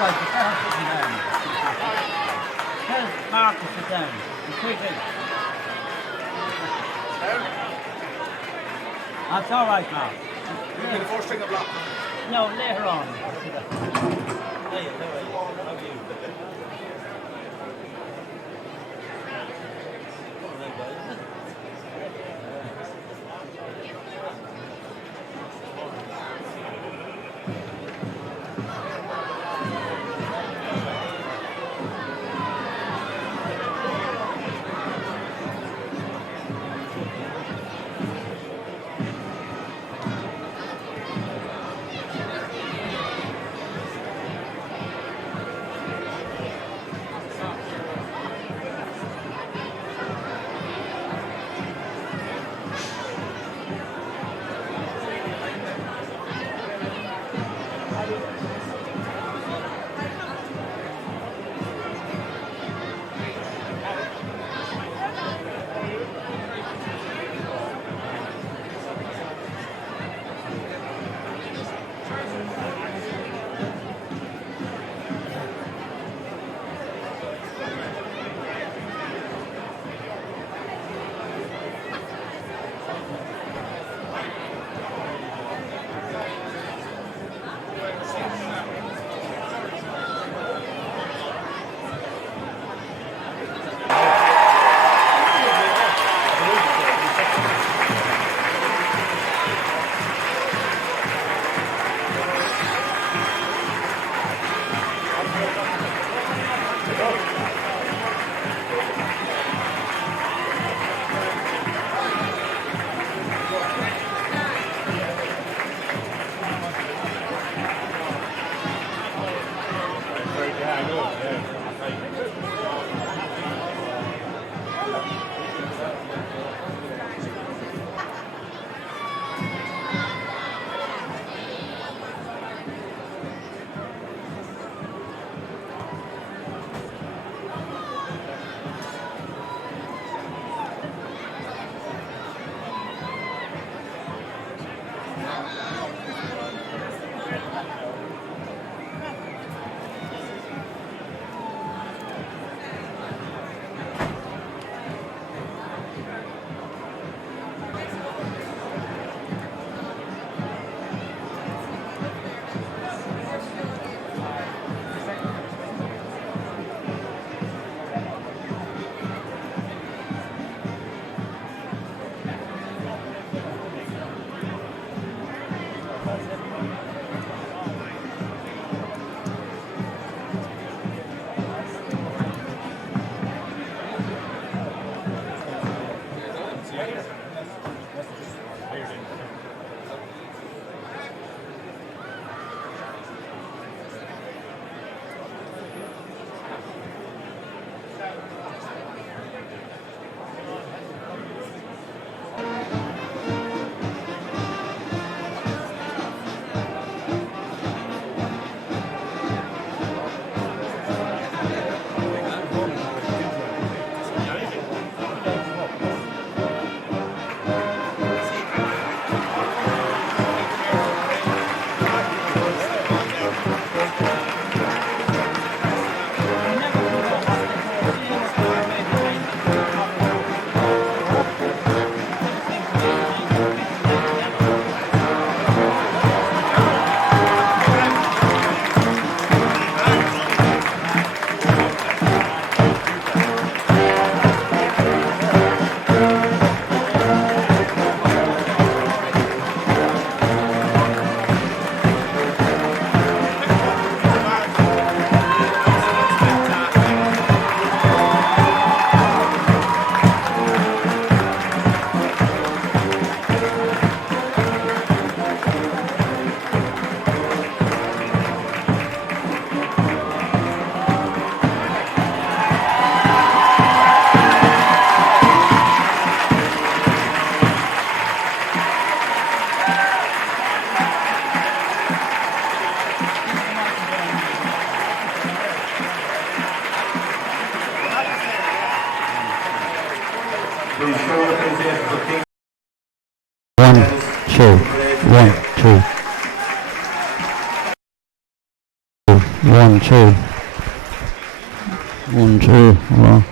right, the first sit down. Tell Mark to sit down. And quickly. That's all right, Mark. You'll be the first thing of block. No, later on. Hey, how are you? One, two, one, two. 1-2. 1-2. Hold on.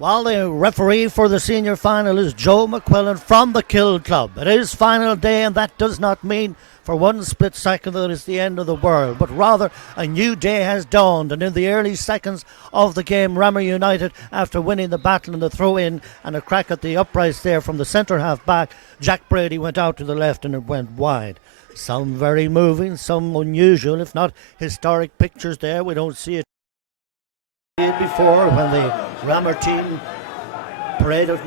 Well, the referee for the senior final is Joe McQuillan from the Kill Club. It is final day, and that does not mean for one split second that it's the end of the world, but rather a new day has dawned. And in the early seconds of the game, Ramor United, after winning the battle in the throw-in and a crack at the uprights there from the centre half back, Jack Brady went out to the left and it went wide. Some very moving, some unusual, if not historic pictures there. We don't see it before when the Ramor team paraded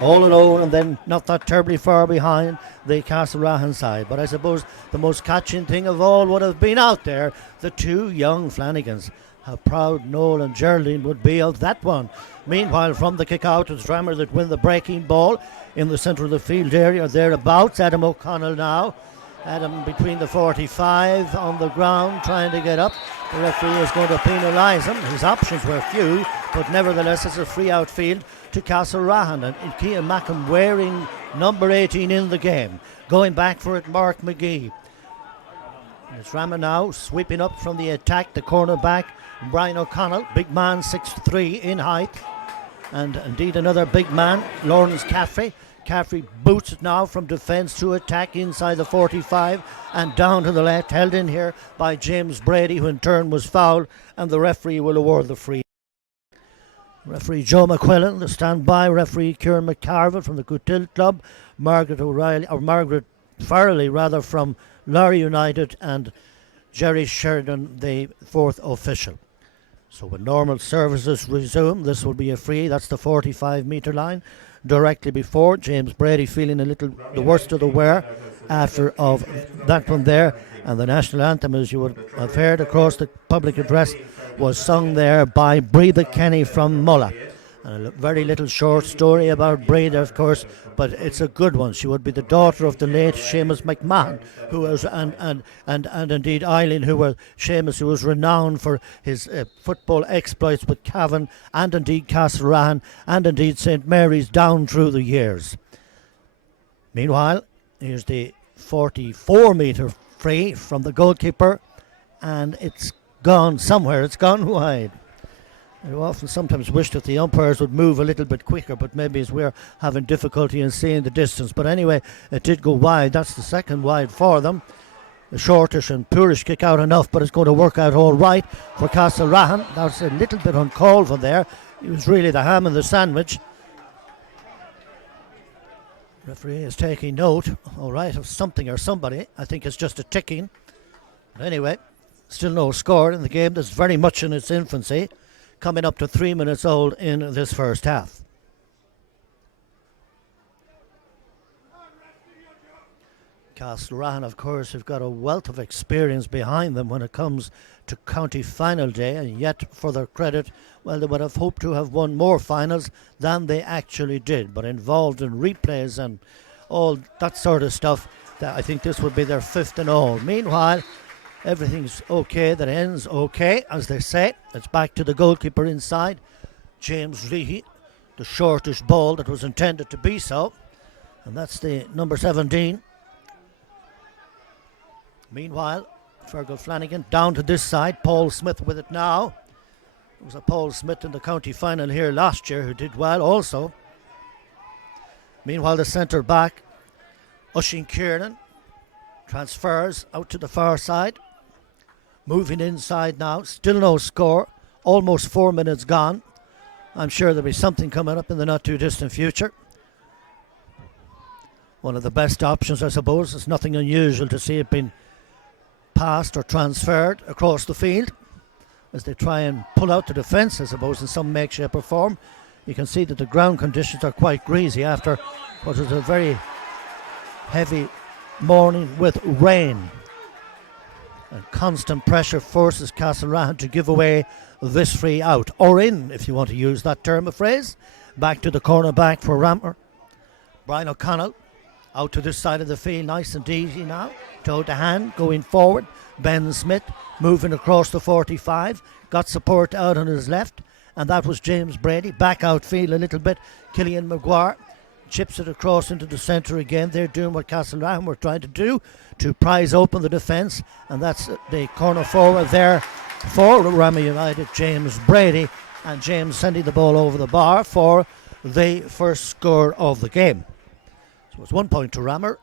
all alone and then not that terribly far behind the Castlerahan side. But I suppose the most catching thing of all would have been out there, the two young Flanagans. How proud Noel and Geraldine would be of that one. Meanwhile, from the kick out, it's Ramor that win the breaking ball in the centre of the field area, thereabouts. Adam O'Connell now. Adam between the 45 on the ground trying to get up. The referee is going to penalise him. His options were few, but nevertheless it's a free outfield to Castlerahan, and Cian Mackham wearing number 18 in the game. Going back for it, Mark McGee. And it's Ramor now sweeping up from the attack, the cornerback Brian O'Connell, big man, 6'3" in height, and indeed another big man, Lawrence Caffrey. Caffrey boots it now from defence to attack inside the 45 and down to the left, held in here by James Brady, who in turn was fouled, and the referee will award the free. Referee Joe McQuillan, the standby referee Kieran McCarville from the Cutill Club, Margaret Farrelly rather from Larry United, and Jerry Sheridan, the fourth official. So when normal services resume, this will be a free. That's the 45-metre line. Directly before, James Brady feeling a little the worst of the wear after of that one there, and the national anthem, as you would have heard across the public address, was sung there by Breatha Kenny from Mulla. And a very little short story about Breatha, of course, but it's a good one. She would be the daughter of the late Seamus McMahon, who was and indeed Eileen, who were Seamus, who was renowned for his football exploits with Cavan and indeed Castlerahan and indeed St Mary's down through the years. Meanwhile, here's the 44-metre free from the goalkeeper, and it's gone somewhere. It's gone wide. I often sometimes wish that the umpires would move a little bit quicker, but maybe as we're having difficulty in seeing the distance. But anyway, it did go wide. That's the second wide for them. The shortish and poorish kick out enough, but it's going to work out all right for Castlerahan. That's a little bit uncalled for there. It was really the ham and the sandwich. Referee is taking note, all right, of something or somebody. I think it's just a ticking. But anyway, still no score in the game that's very much in its infancy, coming up to 3 minutes old in this first half. Castlerahan, of course, have got a wealth of experience behind them when it comes to county final day, and yet, for their credit, well, they would have hoped to have won more finals than they actually did, but involved in replays and all that sort of stuff, that I think this would be their fifth in all. Meanwhile, everything's okay that ends okay, as they say. It's back to the goalkeeper inside, James Leahy, the shortish ball that was intended to be so, and that's the number 17. Meanwhile, Fergal Flanagan down to this side, Paul Smith with it now. There was a Paul Smith in the county final here last year who did well also. Meanwhile, the centre back, Oisin Kieran, transfers out to the far side. Moving inside now, still no score, almost 4 minutes gone. I'm sure there'll be something coming up in the not too distant future. One of the best options, I suppose. It's nothing unusual to see it being passed or transferred across the field as they try and pull out the defence, I suppose, in some make, shape or form. You can see that the ground conditions are quite greasy after what was a very heavy morning with rain. And constant pressure forces Castlerahan to give away this free out, or in, if you want to use that term of phrase. Back to the cornerback for Ramor. Brian O'Connell out to this side of the field, nice and easy now. Toe to hand, going forward. Ben Smith moving across the 45. Got support out on his left, and that was James Brady. Back outfield a little bit. Killian Maguire chips it across into the centre again. They're doing what Castlerahan were trying to do, to prise open the defence, and that's the corner forward there for Ramor United, James Brady, and James sending the ball over the bar for the first score of the game. So it's 1 point to Ramor.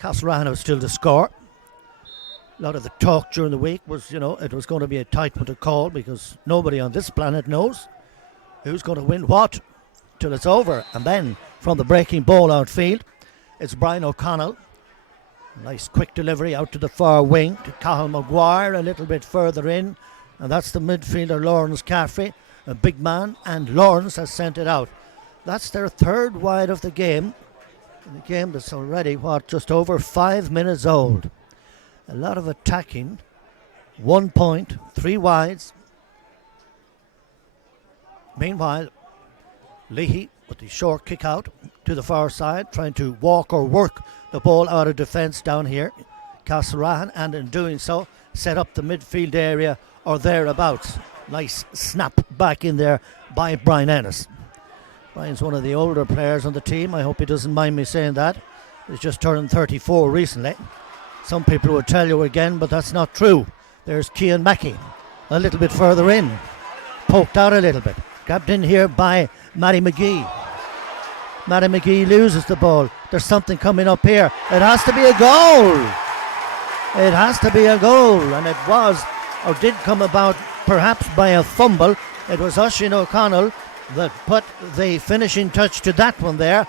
Castlerahan have still to score. A lot of the talk during the week was, it was going to be a tight one to call because nobody on this planet knows who's going to win what till it's over. And then from the breaking ball outfield, it's Brian O'Connell. Nice quick delivery out to the far wing to Cavan Maguire a little bit further in. And that's the midfielder Lawrence Caffrey, a big man, and Lawrence has sent it out. That's their third wide of the game. In a game that's already, just over 5 minutes old. A lot of attacking. 1 point, 3 wides. Meanwhile, Leahy with the short kick out to the far side, trying to walk or work the ball out of defence down here. Castlerahan, and in doing so, set up the midfield area or thereabouts. Nice snap back in there by Brian Ennis. Brian's one of the older players on the team. I hope he doesn't mind me saying that. He's just turned 34 recently. Some people would tell you again, but that's not true. There's Cian Mackey a little bit further in. Poked out a little bit. Grabbed in here by Matty McGee. Matty McGee loses the ball. There's something coming up here. It has to be a goal. It has to be a goal. And it was, or did come about perhaps by a fumble. It was Oisin O'Connell that put the finishing touch to that one there.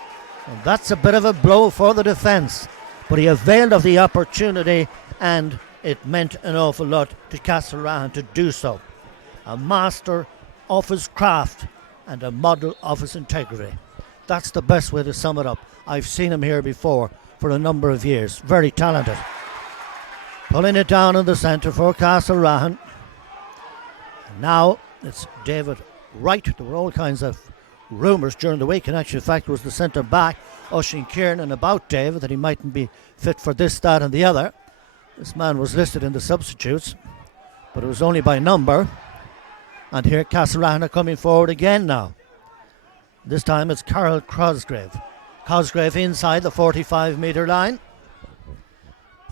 And that's a bit of a blow for the defence. But he availed of the opportunity, and it meant an awful lot to Castlerahan to do so. A master of his craft and a model of his integrity. That's the best way to sum it up. I've seen him here before for a number of years. Very talented. Pulling it down in the centre for Castlerahan. Now it's David Wright. There were all kinds of rumours during the week. In actual fact, it was the centre back, Oisin Kiernan, about David, that he mightn't be fit for this, that and the other. This man was listed in the substitutes, but it was only by number. And here Castlerahan are coming forward again now. This time it's Carl Cosgrave. Cosgrave inside the 45-metre line.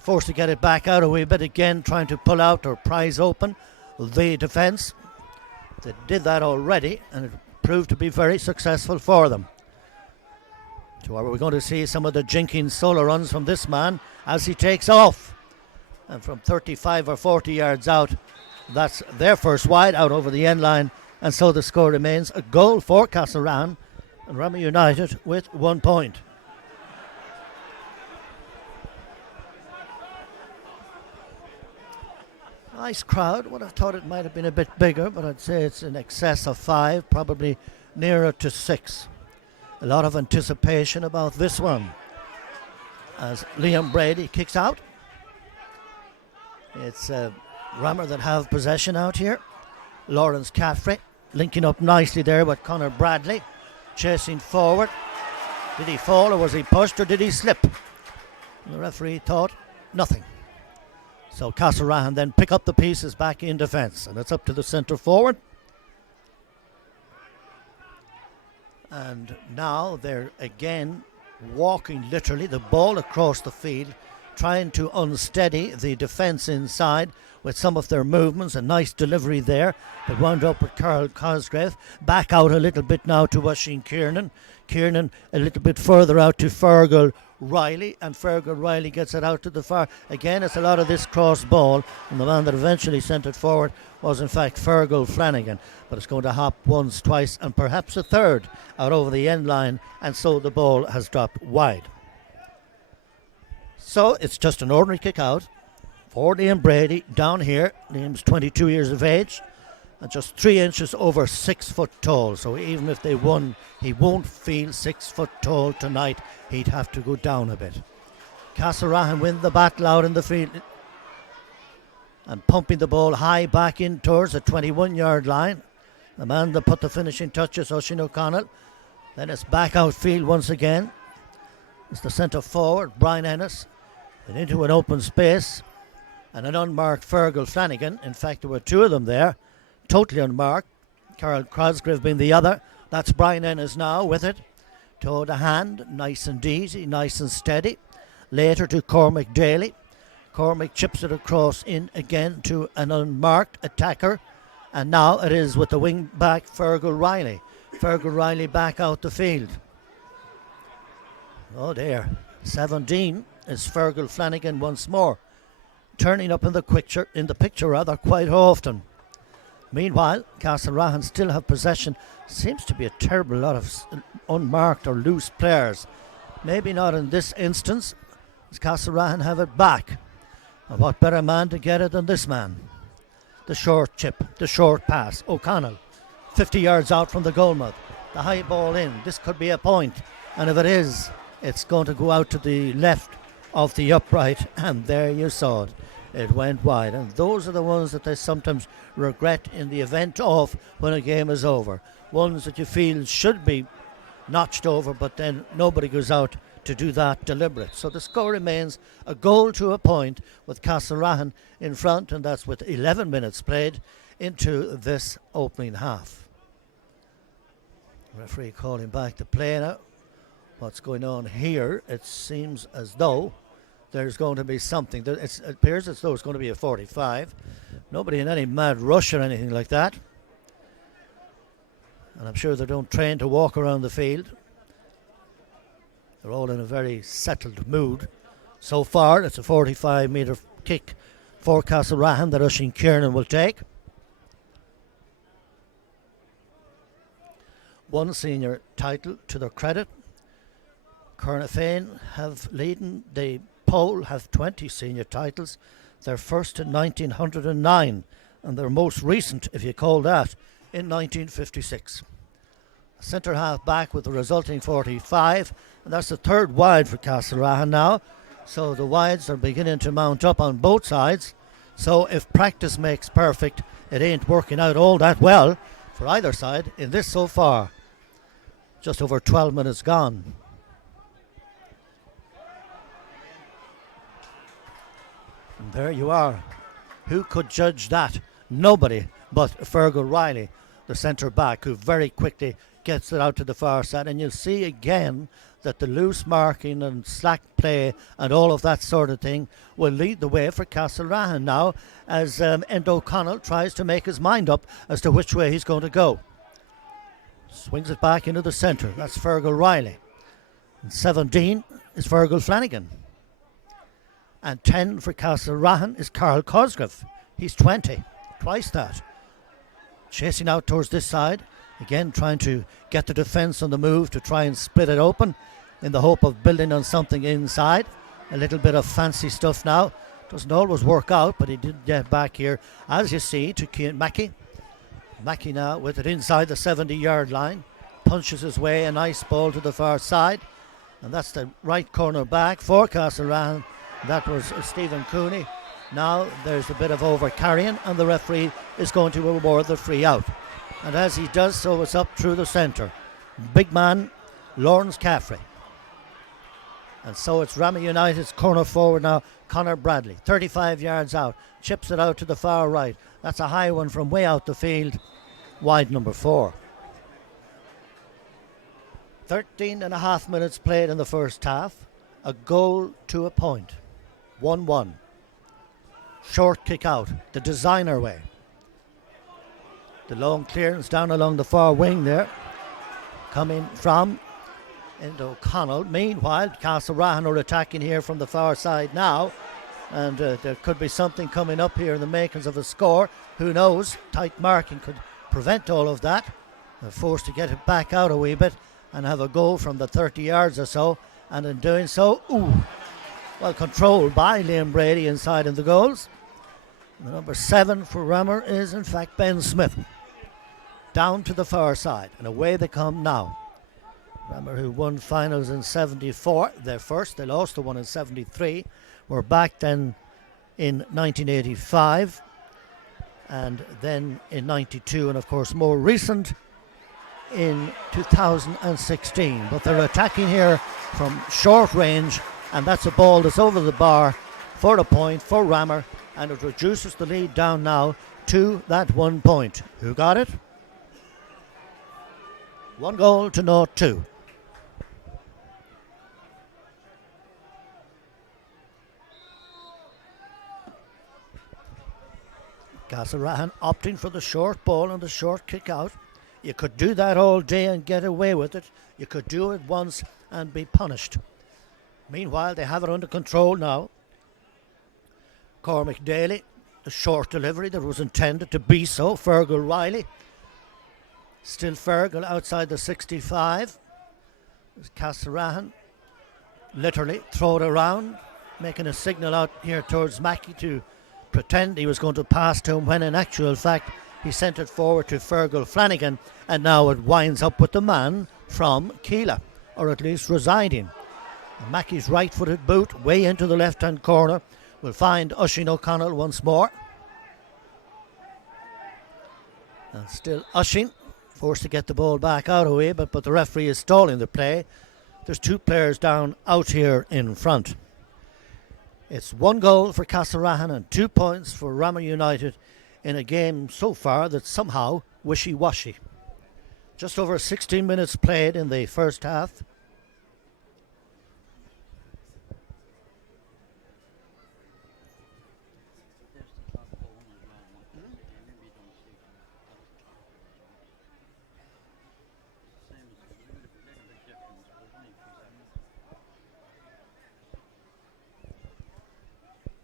Forced to get it back out a wee bit again, trying to pull out or prise open the defence. They did that already, and it proved to be very successful for them. So are we going to see some of the jinking solo runs from this man as he takes off? And from 35 or 40 yards out, that's their first wide out over the end line. And so the score remains a goal for Castlerahan and Ramor United with 1 point. Nice crowd. Would have thought it might have been a bit bigger, but I'd say it's in excess of 5, probably nearer to 6. A lot of anticipation about this one as Liam Brady kicks out. It's Ramor that have possession out here. Lawrence Caffrey linking up nicely there with Conor Bradley, chasing forward. Did he fall, or was he pushed, or did he slip? And the referee thought nothing. So Castlerahan then pick up the pieces back in defence, and it's up to the centre forward. And now they're again walking literally the ball across the field, trying to unsteady the defence inside with some of their movements. A nice delivery there that wound up with Carl Cosgrave. Back out a little bit now to Oisin Kiernan. Kiernan a little bit further out to Fergal Riley, and Fergal Riley gets it out to the far. Again, it's a lot of this cross ball, and the man that eventually sent it forward was in fact Fergal Flanagan, but it's going to hop once, twice, and perhaps a third out over the end line, and so the ball has dropped wide. So it's just an ordinary kick out for Liam Brady down here. Liam's 22 years of age. and just 3 inches over 6 foot tall. So even if they won, he won't feel 6 foot tall tonight. He'd have to go down a bit. Castlerahan win the battle out in the field and pumping the ball high back in towards the 21-yard line. The man that put the finishing touches, Oisin O'Connell. Then it's back outfield once again. It's the centre forward, Brian Ennis, and into an open space. And an unmarked Fergal Flanagan. In fact, there were 2 of them there, totally unmarked. Carol Cosgrave being the other. That's Brian Ennis now with it. Toe to hand, nice and easy, nice and steady. Later to Cormac Daly. Cormac chips it across in again to an unmarked attacker. And now it is with the wing back Fergal Riley. Fergal Riley back out the field. Oh dear. 17 is Fergal Flanagan once more. Turning up in the picture rather quite often. Meanwhile, Castlerahan still have possession. Seems to be a terrible lot of unmarked or loose players. Maybe not in this instance, as Castlerahan have it back. And what better man to get it than this man? The short chip, the short pass. O'Connell, 50 yards out from the goalmouth. The high ball in. This could be a point. And if it is, it's going to go out to the left of the upright. And there you saw it. It went wide. And those are the ones that they sometimes regret in the event of when a game is over. Ones that you feel should be notched over, but then nobody goes out to do that deliberate. So the score remains a goal to a point with Castlerahan in front, and that's with 11 minutes played into this opening half. Referee calling back the play now. What's going on here? It seems as though there's going to be something. It appears as though it's going to be a 45. Nobody in any mad rush or anything like that. And I'm sure they don't train to walk around the field. They're all in a very settled mood. So far, it's a 45-metre kick for Castlerahan that Oisin Kiernan will take. One senior title to their credit. Carnifane have leading the poll, have 20 senior titles. They're first in 1909, and their most recent, if you call that, in 1956. Centre half back with the resulting 45, and that's the third wide for Castlerahan now. So the wides are beginning to mount up on both sides. So if practice makes perfect, it ain't working out all that well for either side in this so far. Just over 12 minutes gone. And there you are. Who could judge that? Nobody but Fergal Riley, the centre back, who very quickly gets it out to the far side. And you'll see again that the loose marking and slack play and all of that sort of thing will lead the way for Castlerahan now, as Endo O'Connell tries to make his mind up as to which way he's going to go. Swings it back into the centre. That's Fergal Riley. And 17 is Fergal Flanagan. And 10 for Castlerahan is Carl Cosgrave. He's 20, twice that. Chasing out towards this side. Again, trying to get the defence on the move to try and split it open in the hope of building on something inside. A little bit of fancy stuff now. Doesn't always work out, but he did get back here, as you see, to Mackey. Mackey now with it inside the 70-yard line. Punches his way, a nice ball to the far side. And that's the right corner back for Castlerahan. That was Stephen Cooney. Now there's a bit of over-carrying, and the referee is going to award the free out. And as he does so, it's up through the centre. Big man, Lawrence Caffrey. And so it's Ramor United's corner forward now, Conor Bradley. 35 yards out. Chips it out to the far right. That's a high one from way out the field. Wide number 4. 13 and a half minutes played in the first half. A goal to a point. 1-1. Short kick out. The designer way. The long clearance down along the far wing there. Coming from Endo O'Connell. Meanwhile, Castlerahan are attacking here from the far side now. And there could be something coming up here in the makings of a score. Who knows? Tight marking could prevent all of that. They're forced to get it back out a wee bit and have a goal from the 30 yards or so. And in doing so, well, controlled by Liam Brady inside in the goals. The number 7 for Ramor is in fact Ben Smith. Down to the far side, and away they come now. Ramor, who won finals in 74, their first. They lost the one in 73. Were back then in 1985, and then in 92, and of course more recent in 2016. But they're attacking here from short range, and that's a ball that's over the bar for a point for Ramor, and it reduces the lead down now to that 1 point. Who got it? 1 goal to 0-2. Castlerahan opting for the short ball and the short kick out. You could do that all day and get away with it. You could do it once and be punished. Meanwhile, they have it under control now. Cormac Daly, the short delivery that was intended to be so. Fergal Riley. Still Fergal outside the 65. Castlerahan literally throw it around, making a signal out here towards Mackey to pretend he was going to pass to him, when in actual fact he sent it forward to Fergal Flanagan, and now it winds up with the man from Keela, or at least residing. And Mackey's right-footed boot way into the left-hand corner will find Oisin O'Connell once more. And still Oisin forced to get the ball back out away, but the referee is stalling the play. There's 2 players down out here in front. It's 1 goal for Castlerahan and 2 points for Ramor United in a game so far that's somehow wishy-washy. Just over 16 minutes played in the first half.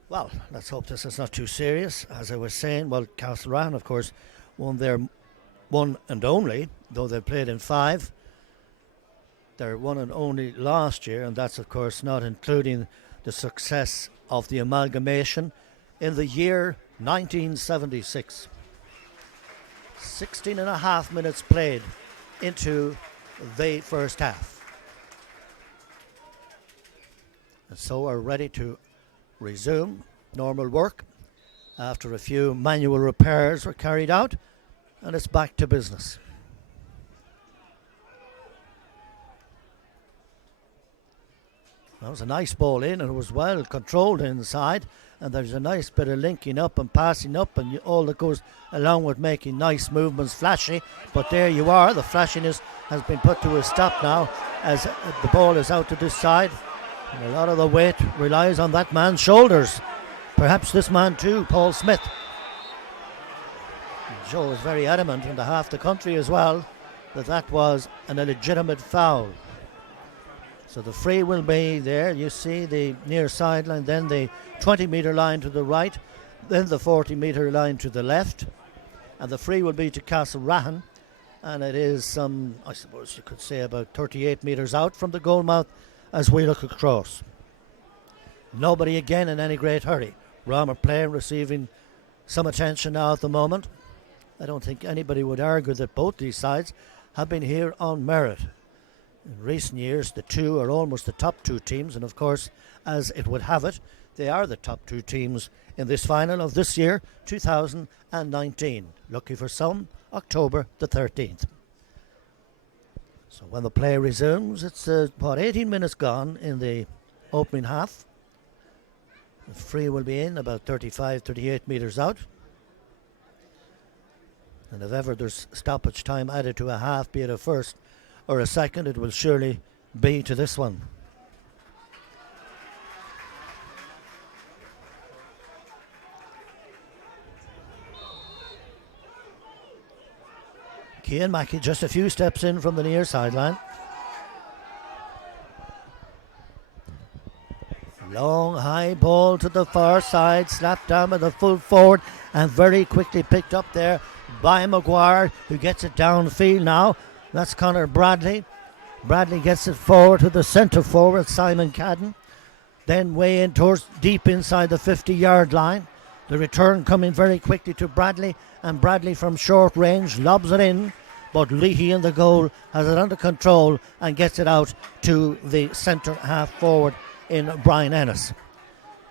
Well, let's hope this is not too serious. As I was saying, well, Castlerahan, of course, won their one and only, though they played in 5. Their one and only last year, and that's, of course, not including the success of the amalgamation in the year 1976. 16 and a half minutes played into the first half. And so are ready to resume normal work after a few manual repairs were carried out, and it's back to business. That was a nice ball in, and it was well controlled inside, and there's a nice bit of linking up and passing up, and all that goes along with making nice movements, flashy. But there you are, the flashiness has been put to a stop now as the ball is out to this side. And a lot of the weight relies on that man's shoulders. Perhaps this man too, Paul Smith. And Joe is very adamant, and the half the country as well, that was an illegitimate foul. So the free will be there. You see the near sideline, then the 20-metre line to the right, then the 40-metre line to the left. And the free will be to Castlerahan. And it is some, I suppose you could say, about 38 metres out from the goal mouth as we look across. Nobody again in any great hurry. Ramor playing, receiving some attention now at the moment. I don't think anybody would argue that both these sides have been here on merit. In recent years, the two are almost the top 2 teams, and of course, as it would have it, they are the top 2 teams in this final of this year, 2019. Lucky for some, October the 13th. So when the play resumes, it's 18 minutes gone in the opening half. The free will be in about 38 metres out. And if ever there's stoppage time added to a half, be it a first or a second, it will surely be to this one. Cian Mackey just a few steps in from the near sideline. Long high ball to the far side, slapped down by the full forward and very quickly picked up there by Maguire, who gets it downfield now. That's Conor Bradley. Bradley gets it forward to the centre forward, Simon Cadden. Then way in towards deep inside the 50-yard line. The return coming very quickly to Bradley, and Bradley from short range lobs it in, but Leahy in the goal has it under control and gets it out to the centre half forward in Brian Ennis.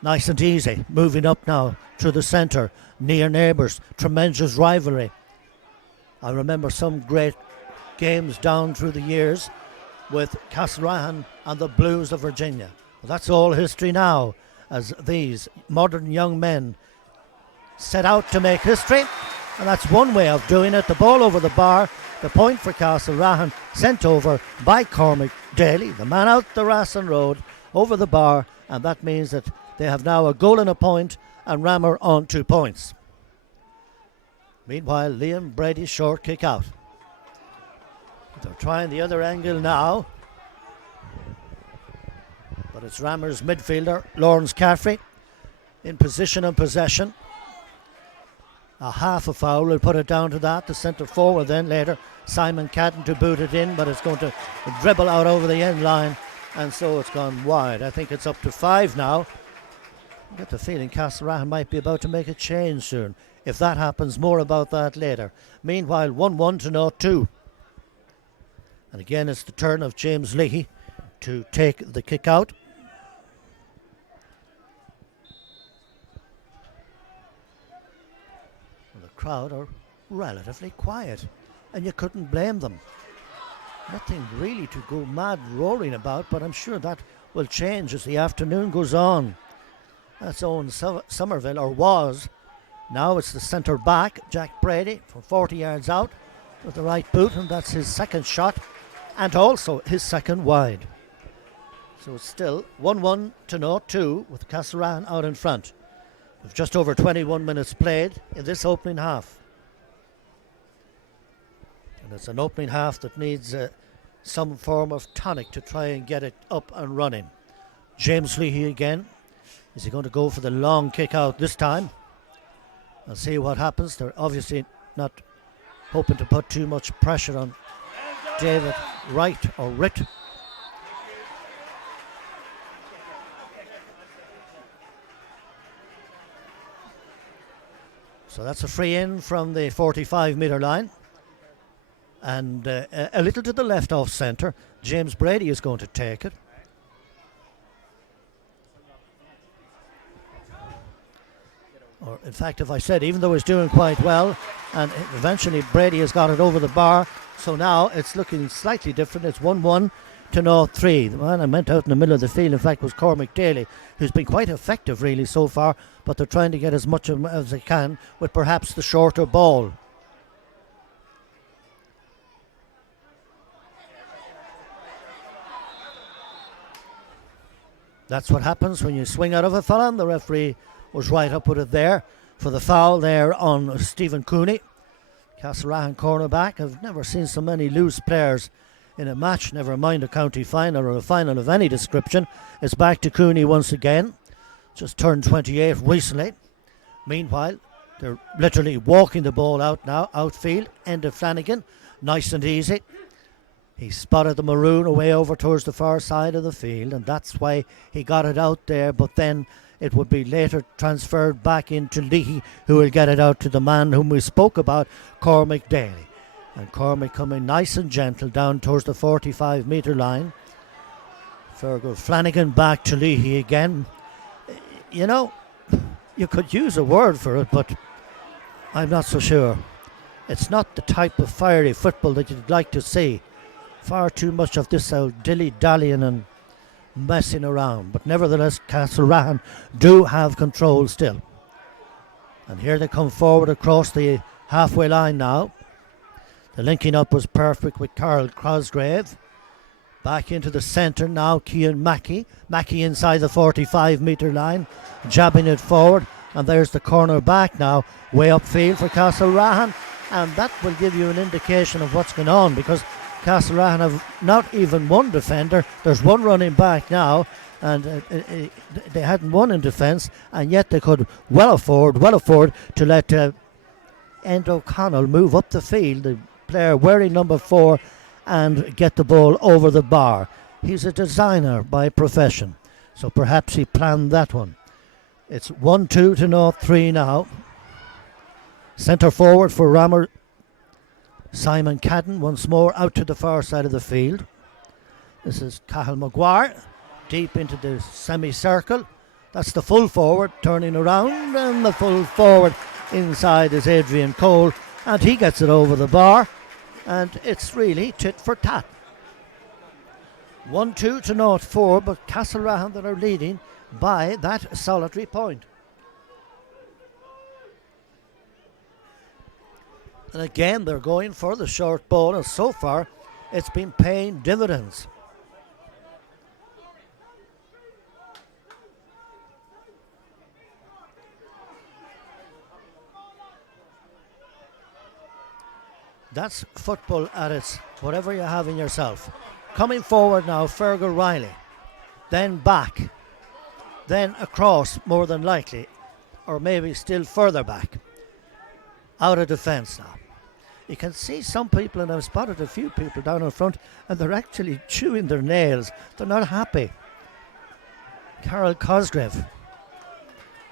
Nice and easy, moving up now through the centre, near neighbours, tremendous rivalry. I remember some great games down through the years with Castlerahan and the Blues of Virginia. But that's all history now, as these modern young men set out to make history, and that's one way of doing it. The ball over the bar, the point for Castlerahan, sent over by Cormac Daly, the man out the Rassan Road, over the bar, and that means that they have now a goal and a point, and Ramor on 2 points. Meanwhile, Liam Brady's short kick out. They're trying the other angle now, but it's Ramor's midfielder, Lawrence Caffrey, in position and possession. A half a foul will put it down to that. The centre forward then later, Simon Cadden, to boot it in, but it's going to dribble out over the end line, and so it's gone wide. I think it's up to 5 now. I get the feeling Castlerahan might be about to make a change soon. If that happens, more about that later. Meanwhile, 1-1 to 0-2. And again, it's the turn of James Leahy to take the kick out. The crowd are relatively quiet, and you couldn't blame them. Nothing really to go mad roaring about, but I'm sure that will change as the afternoon goes on. That's Owen Somerville, or was. Now it's the centre back, Jack Brady, from 40 yards out with the right boot, and that's his second shot and also his second wide. So it's still 1-1 to 0-2 with Castlerahan out in front. With just over 21 minutes played in this opening half. And it's an opening half that needs some form of tonic to try and get it up and running. James Leahy again. Is he going to go for the long kick out this time? I'll see what happens. They're obviously not hoping to put too much pressure on David Wright or Ritt. So that's a free in from the 45-metre line. And a little to the left off centre. James Brady is going to take it. Or in fact, if I said, even though he's doing quite well, and eventually Brady has got it over the bar, so now it's looking slightly different. It's 1-1 to 0-3. The man I meant out in the middle of the field, in fact, was Cormac Daly, who's been quite effective really so far, but they're trying to get as much as they can with perhaps the shorter ball. That's what happens when you swing out of a foul, and the referee was right up with it there for the foul there on Stephen Cooney. Castlerahan cornerback. I've never seen so many loose players in a match, never mind a county final or a final of any description. It's back to Cooney once again. Just turned 28 recently. Meanwhile, they're literally walking the ball out now, outfield, end of Flanagan. Nice and easy. He spotted the maroon away over towards the far side of the field, and that's why he got it out there, but then it would be later transferred back into Leahy, who will get it out to the man whom we spoke about, Cormac Daly. And Cormac coming nice and gentle down towards the 45-metre line. Fergal Flanagan back to Leahy again. You know, you could use a word for it, but I'm not so sure. It's not the type of fiery football that you'd like to see. Far too much of this old dilly-dallying and messing around, but nevertheless Castlerahan do have control still. And here they come forward across the halfway line now. The linking up was perfect with Carl Cosgrave. Back into the centre now, Cian Mackey. Mackey inside the 45-metre line, jabbing it forward, and there's the corner back now, way upfield for Castlerahan, and that will give you an indication of what's going on, because Castlerahan have not even one defender. There's one running back now, and they hadn't one in defence, and yet they could well afford to let End O'Connell move up the field, the player wearing number 4, and get the ball over the bar. He's a designer by profession, so perhaps he planned that one. It's 1-2 to North 3 now. Centre forward for Ramor, Simon Cadden, once more out to the far side of the field. This is Cahill Maguire, deep into the semicircle. That's the full forward turning around, and the full forward inside is Adrian Cole, and he gets it over the bar, and it's really tit for tat. 1-2 to North 4, but Castlerahan that are leading by that solitary point. And again, they're going for the short ball, and so far it's been paying dividends. That's football at its whatever you have in yourself. Coming forward now, Fergal Riley. Then back. Then across, more than likely. Or maybe still further back. Out of defence now. You can see some people, and I've spotted a few people down in front, and they're actually chewing their nails. They're not happy. Carol Cosgrave.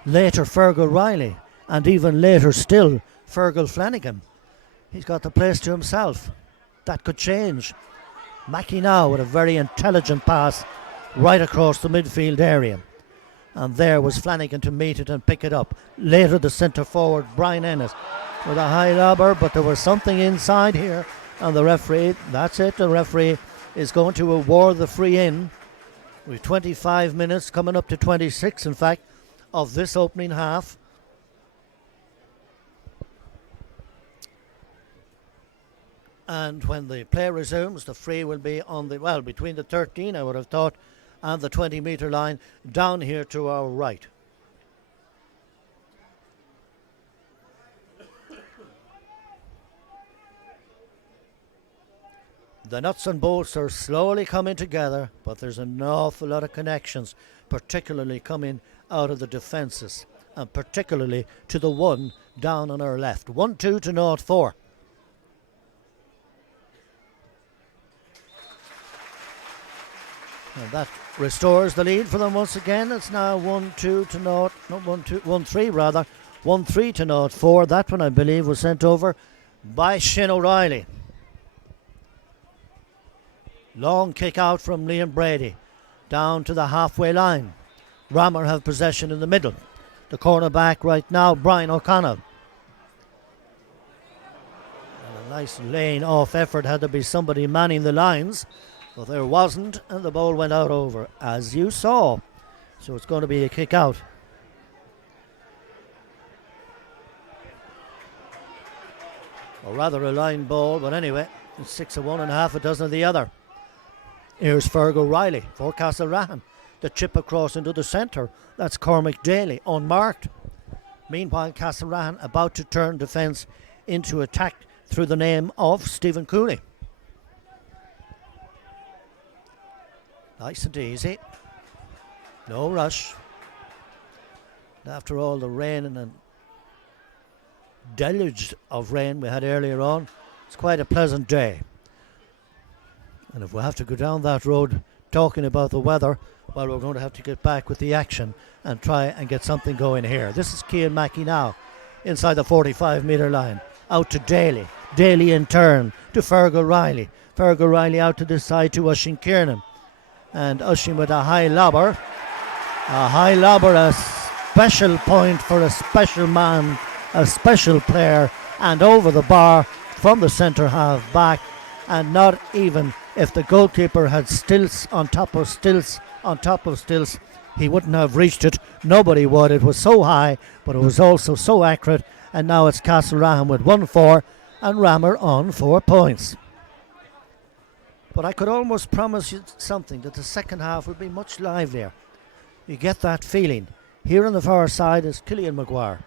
Later, Fergal Riley. And even later still, Fergal Flanagan. He's got the place to himself. That could change. Mackie now with a very intelligent pass right across the midfield area. And there was Flanagan to meet it and pick it up. Later the centre forward, Brian Ennis, with a high lobber, but there was something inside here. And the referee, that's it, the referee is going to award the free in. With 25 minutes, coming up to 26 in fact, of this opening half. And when the play resumes, the free will be on the, well, between the 13, I would have thought, and the 20-metre line down here to our right. The nuts and bolts are slowly coming together, but there's an awful lot of connections, particularly coming out of the defences, and particularly to the one down on our left. 1-2 to North 4. And that restores the lead for them once again. It's now 1-2 to North, no, 1-3 rather. 1-3 to North 4. That one, I believe, was sent over by Shane O'Reilly. Long kick out from Liam Brady. Down to the halfway line. Ramor have possession in the middle. The cornerback right now, Brian O'Connell. And a nice laying off effort. Had to be somebody manning the lines. But there wasn't, and the ball went out over, as you saw. So it's going to be a kick out. Or rather a line ball, but anyway, it's 6 of one and half a dozen of the other. Here's Fergal Riley for Castlerahan. The chip across into the centre. That's Cormac Daly, unmarked. Meanwhile, Castlerahan about to turn defence into attack through the name of Stephen Cooley. Nice and easy. No rush. After all the rain and deluge of rain we had earlier on, it's quite a pleasant day. And if we have to go down that road talking about the weather, well, we're going to have to get back with the action and try and get something going here. This is Cian Mackey now, inside the 45-metre line. Out to Daly. Daly in turn to Fergal Riley. Fergal Riley out to this side to Oisin Kiernan. And Oisin with a high lobber. A high lobber, a special point for a special man, a special player, and over the bar from the centre half back. And not even if the goalkeeper had stilts on top of stilts on top of stilts, he wouldn't have reached it. Nobody would. It was so high, but it was also so accurate. And now it's Castlerahan with 1-4 and Ramor on 4 points. But I could almost promise you something, that the second half would be much livelier. You get that feeling. Here on the far side is Killian Maguire.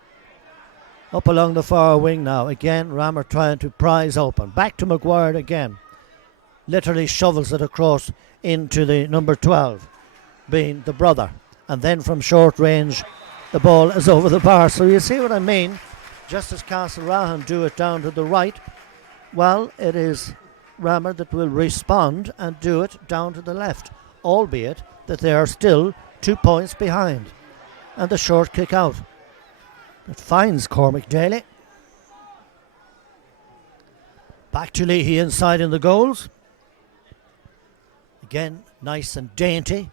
Up along the far wing now. Again, Ramor trying to prise open. Back to Maguire again. Literally shovels it across into the number 12, being the brother. And then from short range, the ball is over the bar. So you see what I mean? Just as Castlerahan do it down to the right, well, it is Ramor that will respond and do it down to the left, albeit that they are still 2 points behind. and the short kick out. It finds Cormac Daly. Back to Leahy inside in the goals. Again, nice and dainty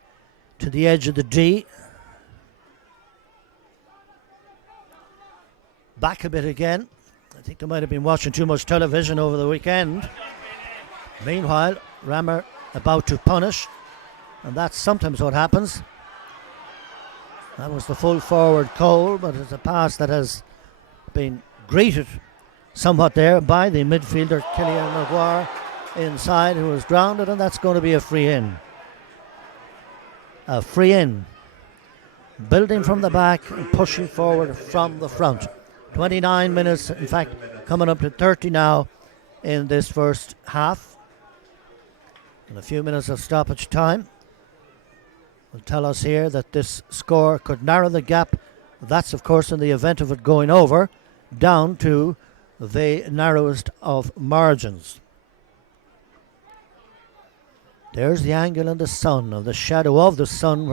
to the edge of the D. Back a bit again. I think they might have been watching too much television over the weekend. Meanwhile, Ramor about to punish, and that's sometimes what happens. That was the full forward Cole, but it's a pass that has been greeted somewhat there by the midfielder Killian Maguire inside, who was grounded, and that's going to be a free in. A free in. Building from the back and pushing forward from the front. 29 minutes, in fact, coming up to 30 now in this first half. And a few minutes of stoppage time will tell us here that this score could narrow the gap. That's, of course, in the event of it going over, down to the narrowest of margins. There's the angle in the sun, or the shadow of the sun,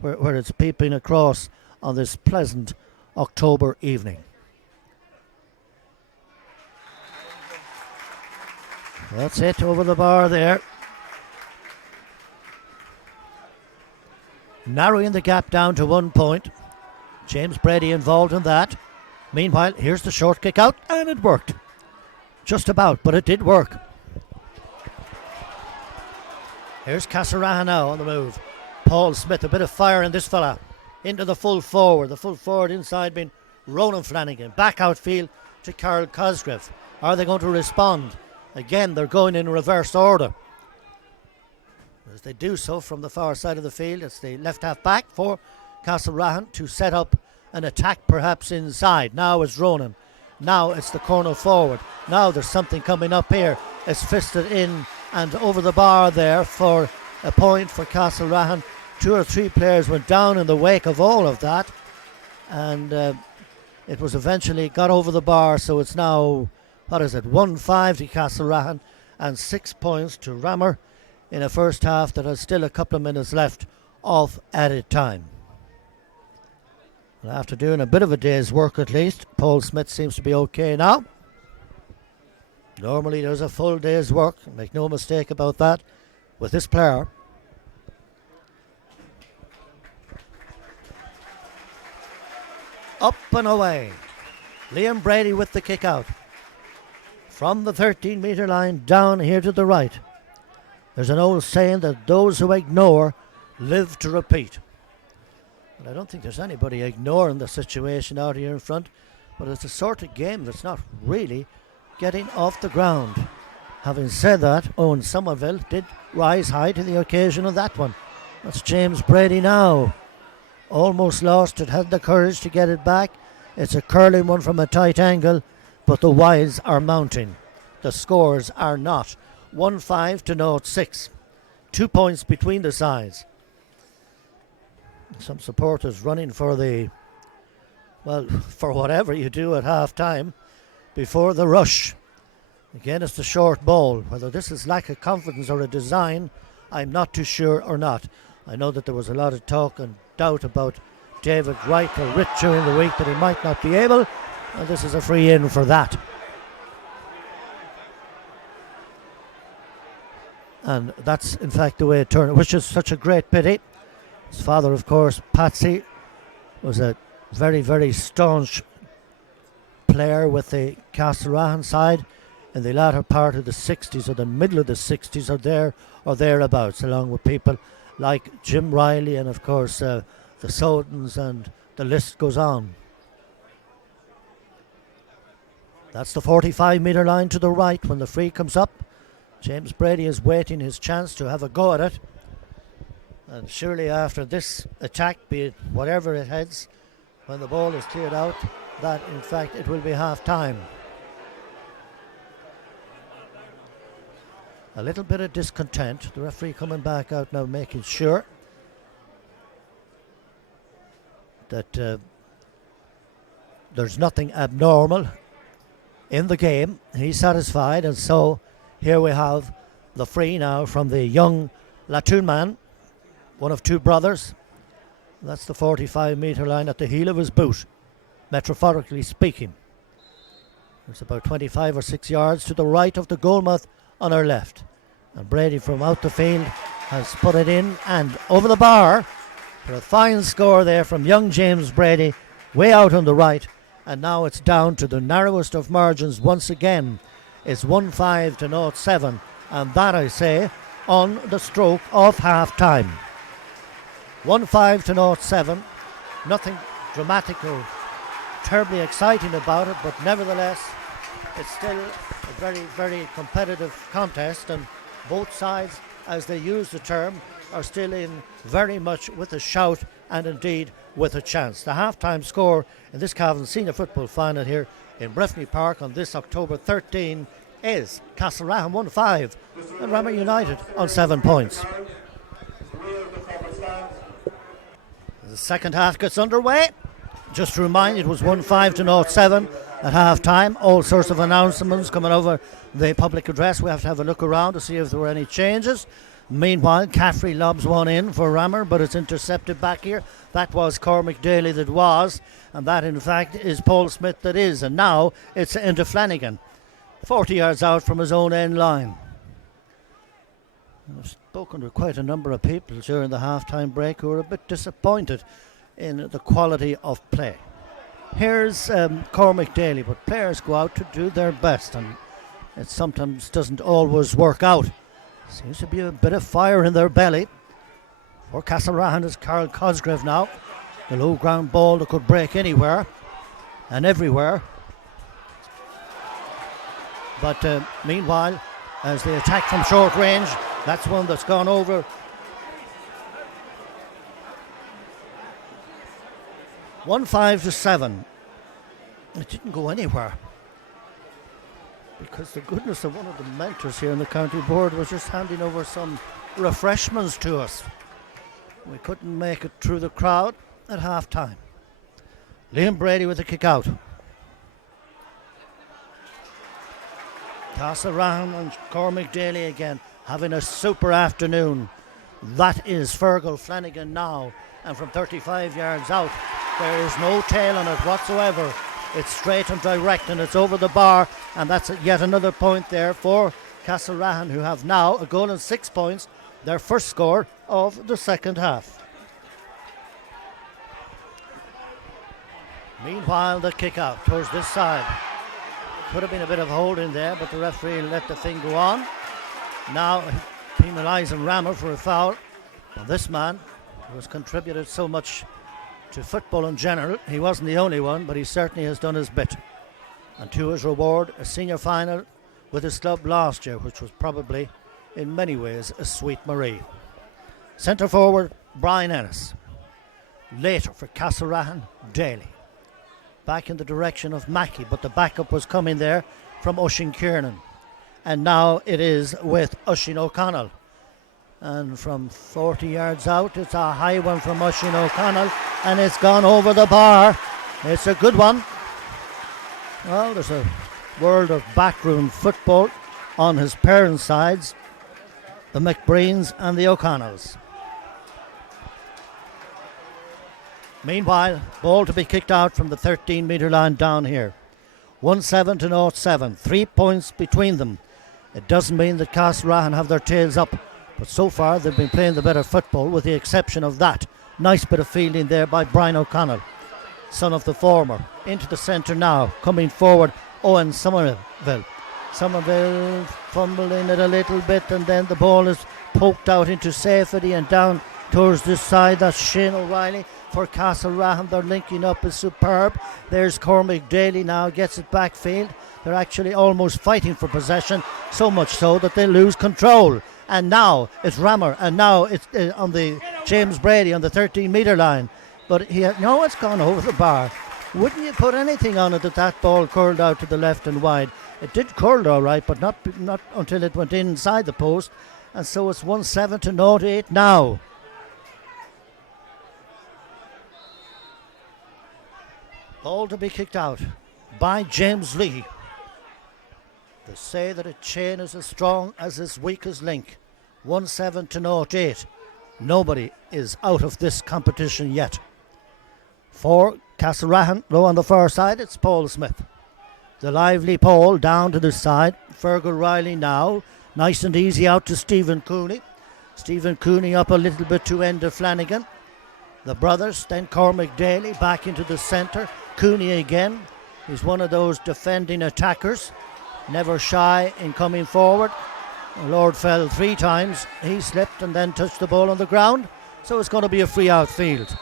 where it's peeping across on this pleasant October evening. That's it, over the bar there. Narrowing the gap down to 1 point. James Brady involved in that. Meanwhile, here's the short kick out, and it worked. Just about, but it did work. Here's Castlerahan now on the move. Paul Smith, a bit of fire in this fella. Into the full forward. The full forward inside being Ronan Flanagan. Back outfield to Carl Cosgrave. Are they going to respond? Again, they're going in reverse order. As they do so from the far side of the field, it's the left half back for Castlerahan to set up an attack perhaps inside. Now it's Ronan. Now it's the corner forward. Now there's something coming up here. It's fisted in and over the bar there for a point for Castlerahan. 2 or 3 players went down in the wake of all of that, and it was eventually got over the bar, so it's now, 1-5 to Castlerahan and 6 points to Ramor in a first half that has still a couple of minutes left of added time. And after doing a bit of a day's work at least, Paul Smith seems to be okay now. Normally there's a full day's work, make no mistake about that, with this player. Up and away. Liam Brady with the kick out. From the 13-metre line down here to the right. There's an old saying that those who ignore live to repeat. And I don't think there's anybody ignoring the situation out here in front, but it's a sort of game that's not really getting off the ground. Having said that, Owen Somerville did rise high to the occasion of that one. That's James Brady now. Almost lost it, had the courage to get it back. It's a curling one from a tight angle, but the wides are mounting. The scores are not. 1-5 to 0-6. 2 points between the sides. Some supporters running for for whatever you do at half time before the rush. Again, it's the short ball. Whether this is lack of confidence or a design, I'm not too sure or not. I know that there was a lot of talk and doubt about David Wright or Rich during the week that he might not be able, and this is a free in for that. And that's in fact the way it turned, which is such a great pity. His father, of course, Patsy, was a very, very staunch player with the Castlerahan side in the latter part of the 60s or the middle of the 60s or thereabouts, along with people like Jim Riley and, of course, the Sodens, and the list goes on. That's the 45-metre line to the right when the free comes up. James Brady is waiting his chance to have a go at it. And surely after this attack, be it whatever it heads, when the ball is cleared out, that in fact it will be half time. A little bit of discontent. The referee coming back out now, making sure that there's nothing abnormal in the game. He's satisfied, and so here we have the free now from the young Latoon man, one of two brothers. That's the 45-metre line at the heel of his boot, metaphorically speaking. It's about 25 or 6 yards to the right of the goalmouth on our left. And Brady from out the field has put it in and over the bar for a fine score there from young James Brady, way out on the right. And now it's down to the narrowest of margins once again. It's 1-5 to 0-7. And that, I say, on the stroke of half-time. 1-5 to 0-7. Nothing dramatic or terribly exciting about it, but nevertheless it's still a very, very competitive contest, and both sides, as they use the term, are still in very much with a shout and indeed with a chance. The half-time score in this Cavan Senior Football Final here in Breffni Park on this October 13 is Castlerahan 1-5 and Ramor United on 7 points. The second half gets underway. Just to remind, it was 1-5 to 0-7 at half-time. All sorts of announcements coming over the public address. We have to have a look around to see if there were any changes. Meanwhile, Caffrey lobs one in for Ramor, but it's intercepted back here. That was Cormac Daly that was, and that in fact is Paul Smith that is. And now it's into Flanagan, 40 yards out from his own end line. I've spoken to quite a number of people during the half-time break who are a bit disappointed in the quality of play. Here's Cormac Daly, but players go out to do their best, and it sometimes doesn't always work out. Seems to be a bit of fire in their belly. For Castlerahan is Carl Cosgrave now. The low ground ball that could break anywhere and everywhere. But meanwhile, as they attack from short range, that's one that's gone over. 1-5 to 7. It didn't go anywhere because the goodness of one of the mentors here in the county board was just handing over some refreshments to us. We couldn't make it through the crowd at half time. Liam Brady with a kick out. Castlerahan and Cormac Daly again having a super afternoon. That is Fergal Flanagan now, and from 35 yards out there is no tail on it whatsoever. It's straight and direct and it's over the bar, and that's yet another point there for Castlerahan, who have now a goal and 6 points, their first score of the second half. Meanwhile, the kick out towards this side. Could have been a bit of holding there, but the referee let the thing go on. Now penalising Ramor for a foul. Well, this man who has contributed so much to football in general, he wasn't the only one, but he certainly has done his bit. And to his reward, a senior final with his club last year, which was probably in many ways a sweet Marie. Centre forward Brian Ennis. Later for Castlerahan, Daly. Back in the direction of Mackey, but the backup was coming there from Oisin Kiernan. And now it is with Oisin O'Connell. And from 40 yards out, it's a high one from Oisin O'Connell, and it's gone over the bar. It's a good one. Well, there's a world of backroom football on his parents' sides, the McBreens and the O'Connells. Meanwhile, ball to be kicked out from the 13-metre line down here. 1-7 to 0-7, 3 points between them. It doesn't mean that Castlerahan have their tails up, but so far they've been playing the better football, with the exception of that. Nice bit of fielding there by Brian O'Connell, son of the former. Into the centre now, coming forward, Owen Somerville. Somerville fumbling it a little bit, and then the ball is poked out into safety and down towards this side. That's Shane O'Reilly for Castlerahan. Their linking up is superb. There's Cormac Daly now, gets it backfield. They're actually almost fighting for possession, so much so that they lose control. And now it's Ramor, and now it's on the James Brady on the 13-metre line. But it's gone over the bar. Wouldn't you put anything on it that ball curled out to the left and wide? It did curl all right, but not until it went inside the post. And so it's 1-7 to 0-8 now. Ball to be kicked out by James Lee. They say that a chain is as strong as its weakest link. 1-7 to 0-8. Nobody is out of this competition yet. For Castlerahan, low on the far side, it's Paul Smith. The lively Paul down to the side. Fergal Riley now. Nice and easy out to Stephen Cooney. Stephen Cooney up a little bit to Enda Flanagan. The brothers, then Cormac Daly back into the centre. Cooney again. He's one of those defending attackers. Never shy in coming forward. Lord fell 3 times. He slipped and then touched the ball on the ground. So it's going to be a free outfield.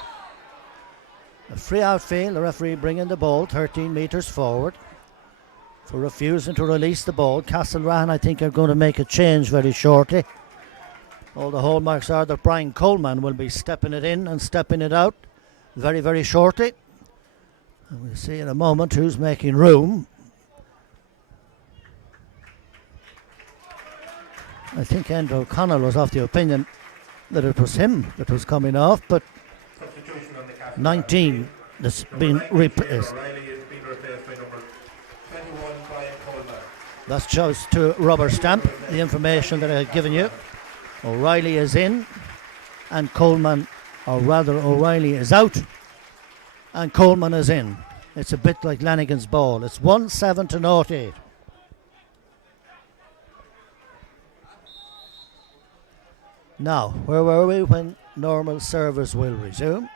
A free outfield, the referee bringing the ball 13 metres forward for refusing to release the ball. Castlerahan, I think, are going to make a change very shortly. All the hallmarks are that Brian Coleman will be stepping it in and stepping it out very, very shortly. And we'll see in a moment who's making room. I think Enda O'Connell was of the opinion that it was him that was coming off, but 19 that's been replaced. That's just to rubber stamp the information that I had given you. O'Reilly is in and Coleman, or rather O'Reilly is out and Coleman is in. It's a bit like Lanigan's ball. It's 1-7 to 0-8. Now, where were we when normal service will resume?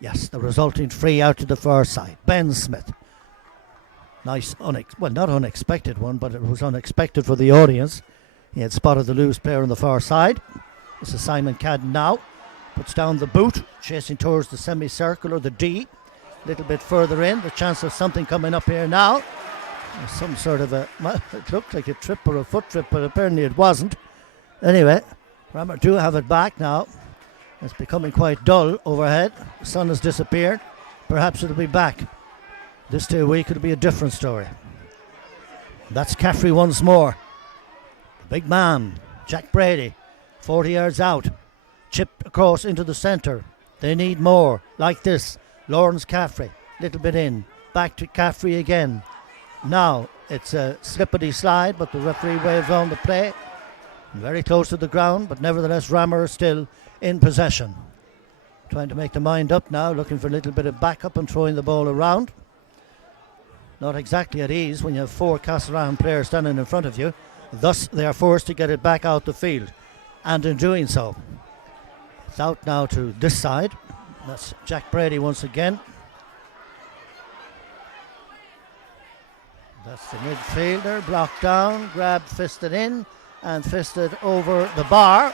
Yes, the resulting free out to the far side. Ben Smith. Nice, well, not unexpected one, but it was unexpected for the audience. He had spotted the loose player on the far side. This is Simon Cadden now. Puts down the boot, chasing towards the semicircle or the D. A little bit further in. The chance of something coming up here now. Some sort of a, well, it looked like a trip or a foot trip, but apparently it wasn't. Anyway, Ramor do have it back now. It's becoming quite dull overhead. The sun has disappeared. Perhaps it'll be back. This day a week it'll be a different story. That's Caffrey once more. The big man, Jack Brady, 40 yards out. Chipped across into the centre. They need more. Like this. Lawrence Caffrey, little bit in. Back to Caffrey again. Now it's a slippity slide, but the referee waves on the play. Very close to the ground, but nevertheless Ramor still in possession. Trying to make the mind up now, looking for a little bit of backup and throwing the ball around. Not exactly at ease when you have 4 Castlerahan players standing in front of you. Thus they are forced to get it back out the field. And in doing so, it's out now to this side. That's Jack Brady once again. That's the midfielder, blocked down, grabbed, fisted in, and fisted over the bar.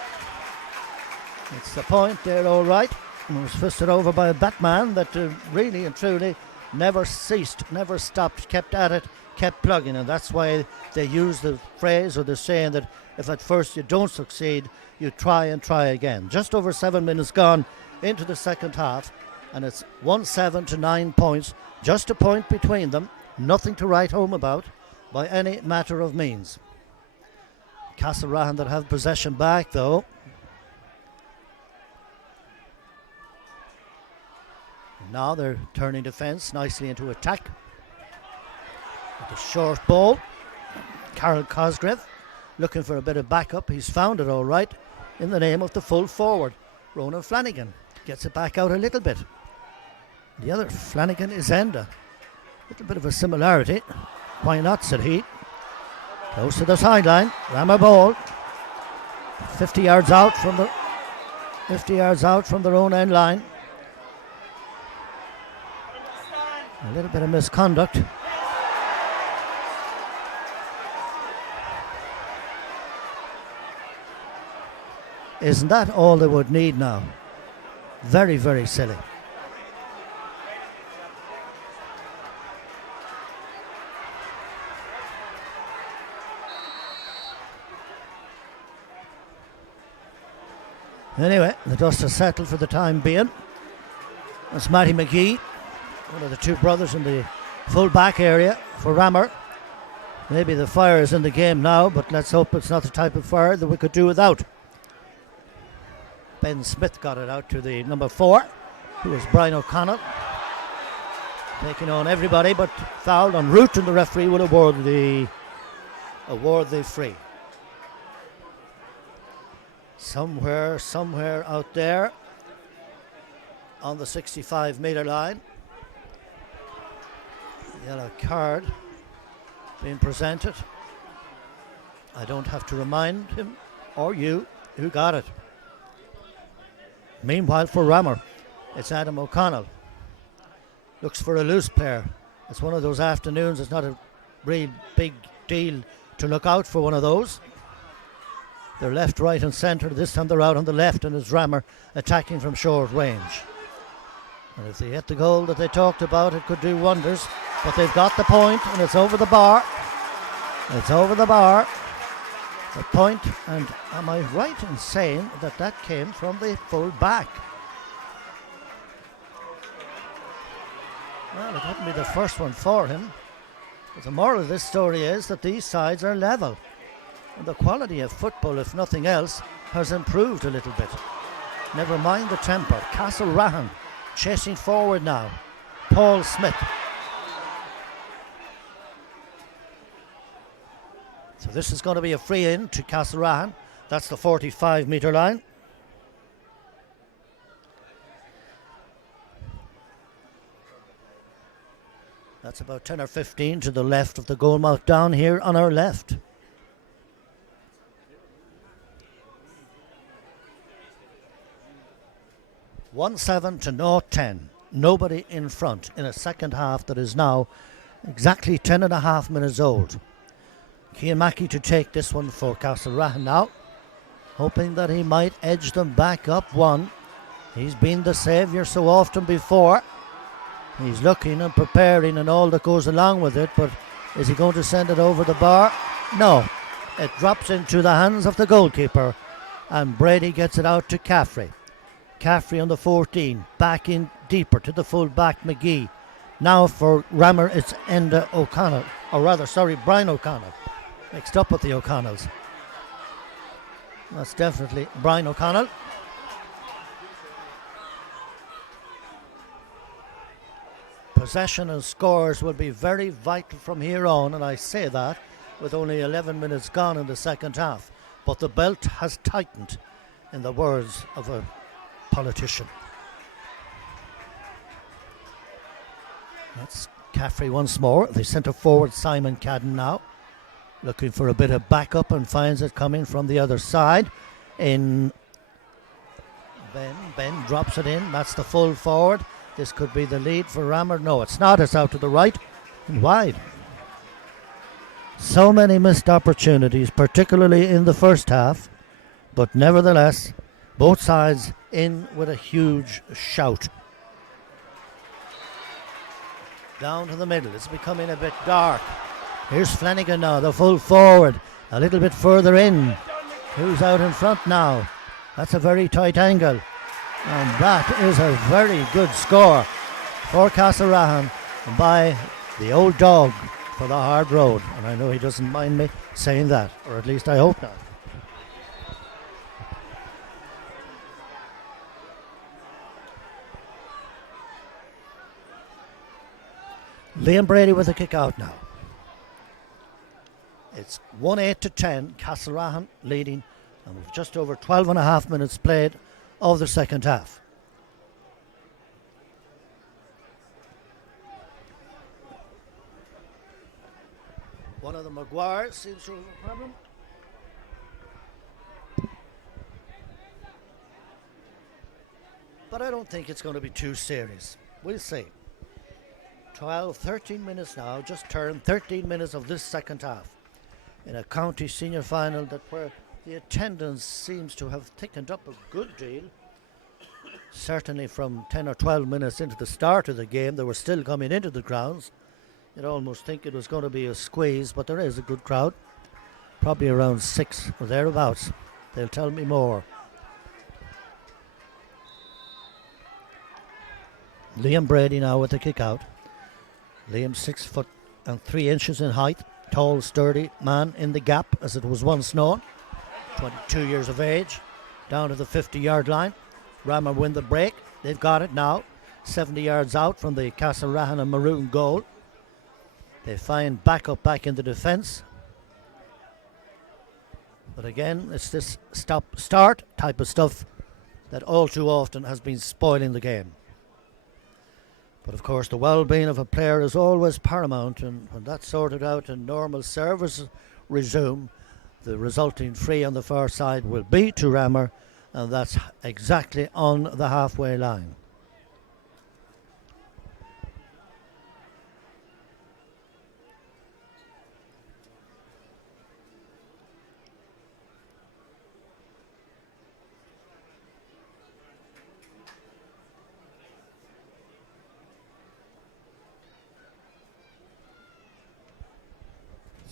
It's the point there, all right. It was fisted over by a Batman that really and truly never ceased, never stopped, kept at it, kept plugging. And that's why they use the phrase or the saying that if at first you don't succeed, you try and try again. Just over 7 minutes gone into the second half, and it's 1-7 to 9 points. Just a point between them. Nothing to write home about by any matter of means. Castlerahan that have possession back though. Now they're turning defence nicely into attack. With a short ball. Carol Cosgrave looking for a bit of backup. He's found it all right in the name of the full forward. Ronan Flanagan gets it back out a little bit. The other Flanagan is Enda. A little bit of a similarity. Why not, said he. Close to the sideline. Ramor ball. 50 yards out from their own end line. A little bit of misconduct. Isn't that all they would need now? Very, very silly. Anyway, the dust has settled for the time being. That's Matty McGee, one of the 2 brothers in the full back area for Ramor. Maybe the fire is in the game now, but let's hope it's not the type of fire that we could do without. Ben Smith got it out to the number 4, who is Brian O'Connell. Taking on everybody, but fouled en route, and the referee will award the free. Somewhere out there on the 65-metre line. Yellow card being presented. I don't have to remind him or you who got it. Meanwhile, for Ramor, it's Adam O'Connell. Looks for a loose player. It's one of those afternoons. It's not a real big deal to look out for one of those. They're left, right and centre. This time they're out on the left, and it's Ramor attacking from short range. And if they hit the goal that they talked about, it could do wonders. But they've got the point, and it's over the bar. It's over the bar. The point, and am I right in saying that came from the full back? Well, it wouldn't be the first one for him. But the moral of this story is that these sides are level. And the quality of football, if nothing else, has improved a little bit. Never mind the temper. Castlerahan chasing forward now. Paul Smith. So this is going to be a free in to Castlerahan. That's the 45-metre line. That's about 10 or 15 to the left of the goal mouth down here on our left. (1-7 to 0-10). Nobody in front in a second half that is now exactly 10.5 minutes old. Cian Mackey to take this one for Castlerahan now, hoping that he might edge them back up one. He's been the saviour so often before. He's looking and preparing and all that goes along with it, but is he going to send it over the bar? No. It drops into the hands of the goalkeeper, and Brady gets it out to Caffrey. Caffrey on the 14, back in deeper to the full back McGee. Now for Ramor, it's Enda O'Connell, Brian O'Connell. Mixed up with the O'Connells. That's definitely Brian O'Connell. Possession and scores will be very vital from here on, and I say that with only 11 minutes gone in the second half. But the belt has tightened, in the words of a politician. That's Caffrey once more. The centre forward Simon Cadden now, looking for a bit of backup and finds it coming from the other side. In Ben drops it in. That's the full forward. This could be the lead for Ramor. No, it's not. It's out to the right and wide. So many missed opportunities, particularly in the first half, but nevertheless, both sides in with a huge shout. Down to the middle. It's becoming a bit dark. Here's Flanagan now, the full forward, a little bit further in. Who's out in front now? That's a very tight angle. And that is a very good score for Castlerahan by the old dog for the hard road. And I know he doesn't mind me saying that, or at least I hope not. Liam Brady with a kick out now. It's 1-8 to 10, Castlerahan leading, and we've just over 12.5 minutes played of the second half. One of the Maguires seems to have a problem. But I don't think it's going to be too serious. We'll see. 13 minutes now, just turned 13 minutes of this second half in a county senior final that where the attendance seems to have thickened up a good deal. Certainly from 10 or 12 minutes into the start of the game, they were still coming into the grounds. You'd almost think it was going to be a squeeze, but there is a good crowd. Probably around 6 or thereabouts. They'll tell me more. Liam Brady now with the kick out. Liam 6'3" in height. Tall, sturdy man in the gap, as it was once known. 22 years of age. Down to the 50-yard line. Ramor win the break. They've got it now. 70 yards out from the Castlerahan and Maroon goal. They find backup back in the defence. But again, it's this stop-start type of stuff that all too often has been spoiling the game. But of course, the well-being of a player is always paramount, and when that's sorted out and normal service resume, the resulting free on the far side will be to Ramor, and that's exactly on the halfway line.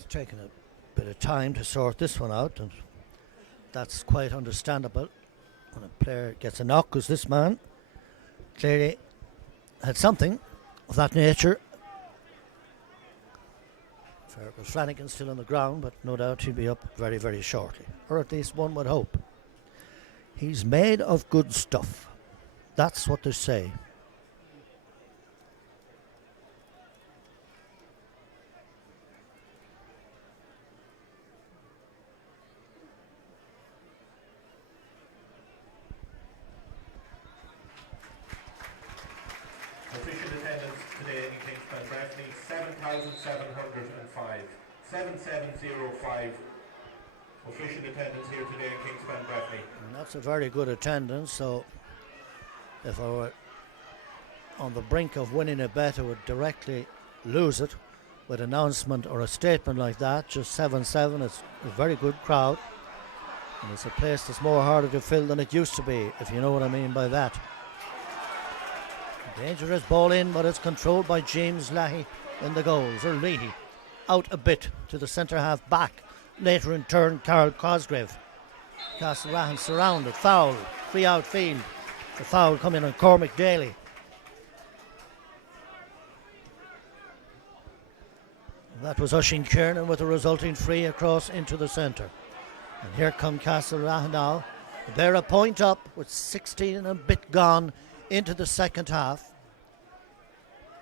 Taking a bit of time to sort this one out, and that's quite understandable when a player gets a knock, because this man clearly had something of that nature. Fergus Flanagan still on the ground, but no doubt he'll be up very, very shortly, or at least one would hope. He's made of good stuff. That's what they say. Official attendance today in Kingspan Breffni, 7,705. 7705. Official attendance here today in Kingspan Breffni. And that's a very good attendance, so if I were on the brink of winning a bet, I would directly lose it with an announcement or a statement like that. Just 7-7, it's a very good crowd, and it's a place that's more harder to fill than it used to be, if you know what I mean by that. Dangerous ball in, but it's controlled by James Leahy in the goals, or Leahy out a bit to the centre half back. Later in turn, Carl Cosgrave. Castlerahan surrounded, foul, free outfield. The foul coming on Cormac Daly. That was Oisin Kiernan with a resulting free across into the centre. And here come Castlerahan now. They're a point up with 16 and a bit gone into the second half.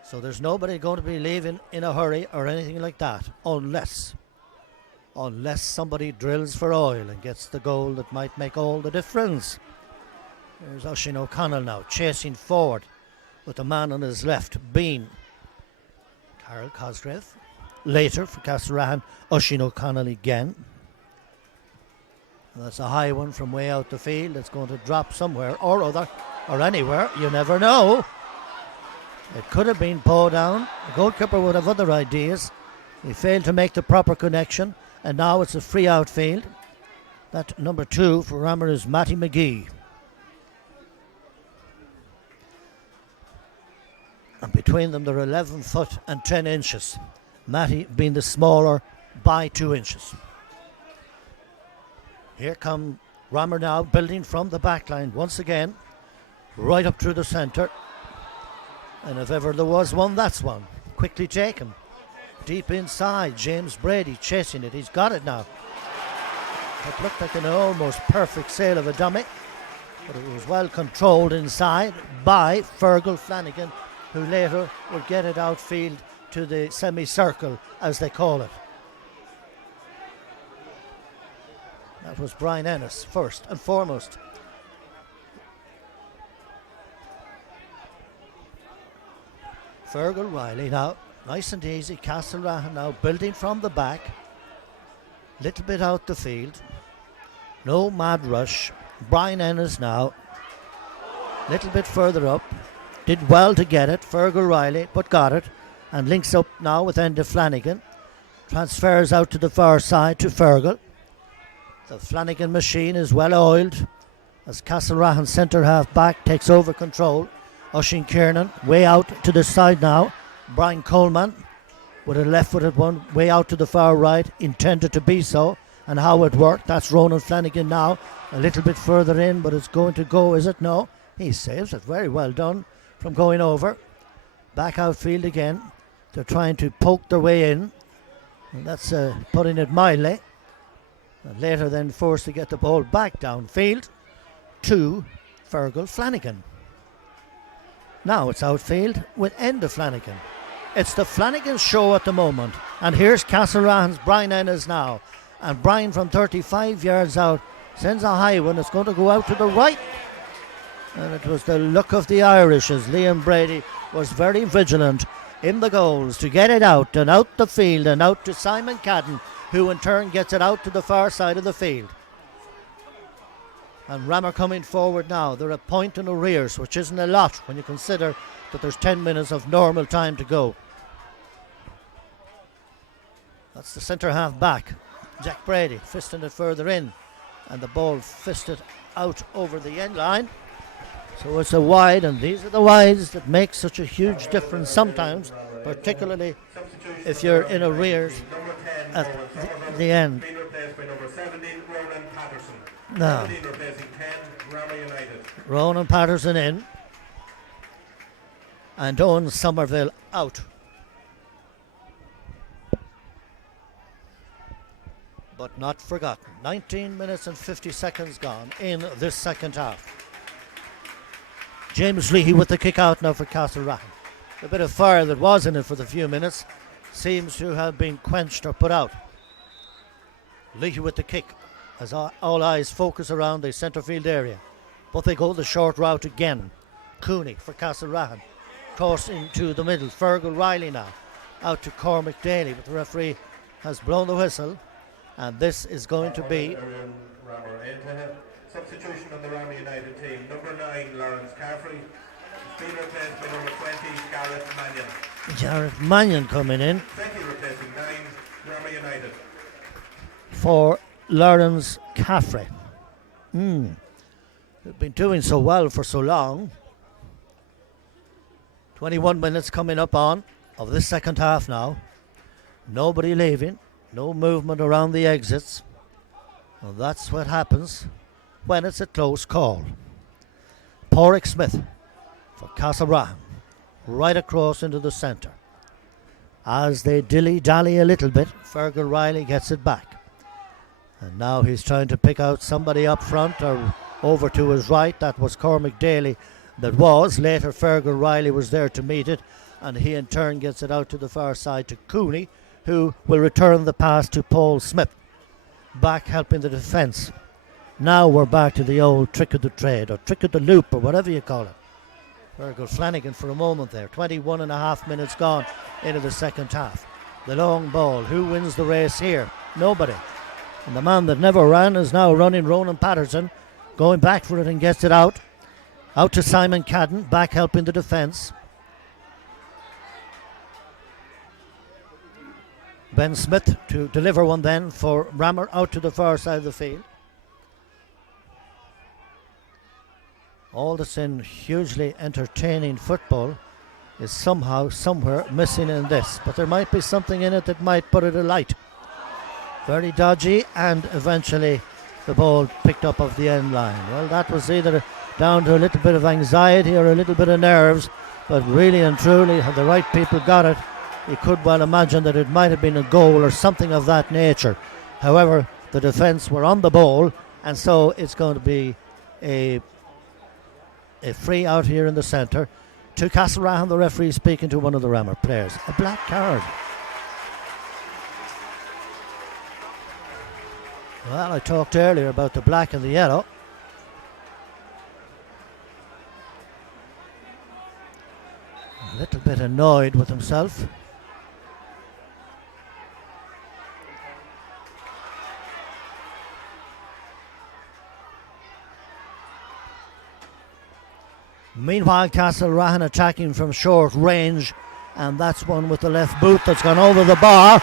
So there's nobody going to be leaving in a hurry or anything like that, unless somebody drills for oil and gets the goal that might make all the difference. There's Oisin O'Connell now chasing forward with the man on his left, Bean. Carol Cosgrave. Later for Castlerahan, Oisin O'Connell again. And that's a high one from way out the field. It's going to drop somewhere or other, or anywhere. You never know. It could have been pulled down. The goalkeeper would have other ideas. He failed to make the proper connection, and now it's a free outfield. That number 2 for Ramor is Matty McGee. And between them, they're 11 foot and 10 inches. Matty being the smaller by 2 inches. Here come Ramor now, building from the back line once again, right up through the centre. And if ever there was one, that's one. Quickly taken. Deep inside, James Brady chasing it. He's got it now. It looked like an almost perfect sail of a dummy, but it was well controlled inside by Fergal Flanagan, who later would get it outfield to the semicircle, as they call it. That was Brian Ennis, first and foremost. Fergal Riley now, nice and easy. Castlerahan now building from the back. Little bit out the field. No mad rush. Brian Ennis now. Little bit further up. Did well to get it. Fergal Riley, but got it. And links up now with Enda Flanagan. Transfers out to the far side to Fergal. The Flanagan machine is well oiled as Castlerahan centre half back takes over control. Oisin Kiernan way out to the side now. Brian Coleman with a left-footed one way out to the far right, intended to be so. And how it worked, that's Ronan Flanagan now. A little bit further in, but it's going to go, is it? No. He saves it. Very well done from going over. Back outfield again. They're trying to poke their way in. And that's putting it mildly. And later then forced to get the ball back downfield to Fergal Flanagan. Now it's outfield with Enda Flanagan. It's the Flanagan show at the moment. And here's Castlerahan's Brian Ennis now. And Brian from 35 yards out sends a high one. It's going to go out to the right. And it was the luck of the Irish as Liam Brady was very vigilant in the goals to get it out and out the field and out to Simon Cadden, who in turn gets it out to the far side of the field. And Ramor coming forward now. They're a point in arrears, which isn't a lot when you consider that there's 10 minutes of normal time to go. That's the centre half back, Jack Brady, fisting it further in, and the ball fisted out over the end line. So it's a wide, and these are the wides that make such a huge difference sometimes, particularly if you're in arrears at the end. Now, Ronan Patterson in, and Owen Somerville out. But not forgotten. 19 minutes and 50 seconds gone in this second half. James Leahy with the kick out now for Castlerahan. The bit of fire that was in it for the few minutes seems to have been quenched or put out. Leahy with the kick as all eyes focus around the centre field area. But they go the short route again. Cooney for Castlerahan. Cross into the middle. Fergal Riley now. Out to Cormac Daly, but the referee has blown the whistle. And this is going to be... Substitution on the Ramor United team. Number 9, Lawrence Caffrey. Being replaced by number 20, Gareth Mannion. Gareth Mannion coming in. 20 replacing 9, Ramor United. For Lawrence Caffrey. They've been doing so well for so long. 21 minutes coming up on of this second half now. Nobody leaving. No movement around the exits. Well, that's what happens when it's a close call. Porrick Smith for Castlerahan, right across into the centre. As they dilly-dally a little bit, Fergal Riley gets it back. And now he's trying to pick out somebody up front or over to his right. That was Cormac Daly that was. Later Fergal Riley was there to meet it, and he in turn gets it out to the far side to Cooney, who will return the pass to Paul Smith. Back helping the defence. Now we're back to the old trick of the trade, or trick of the loop, or whatever you call it. Fergal Flanagan for a moment there. 21 and a half minutes gone into the second half. The long ball. Who wins the race here? Nobody. And the man that never ran is now running, Ronan Patterson, going back for it and gets it out. Out to Simon Cadden, back helping the defence. Ben Smith to deliver one then for Ramor out to the far side of the field. All that's in hugely entertaining football is somehow, somewhere missing in this. But there might be something in it that might put it alight. Very dodgy, and eventually the ball picked up off the end line. Well, that was either down to a little bit of anxiety or a little bit of nerves, but really and truly, had the right people got it, you could well imagine that it might have been a goal or something of that nature. However, the defence were on the ball, and so it's going to be a free out here in the centre. To Castlerahan, the referee speaking to one of the Ramor players. A black card. Well, I talked earlier about the black and the yellow. A little bit annoyed with himself. Meanwhile, Castlerahan attacking from short range, and that's one with the left boot that's gone over the bar.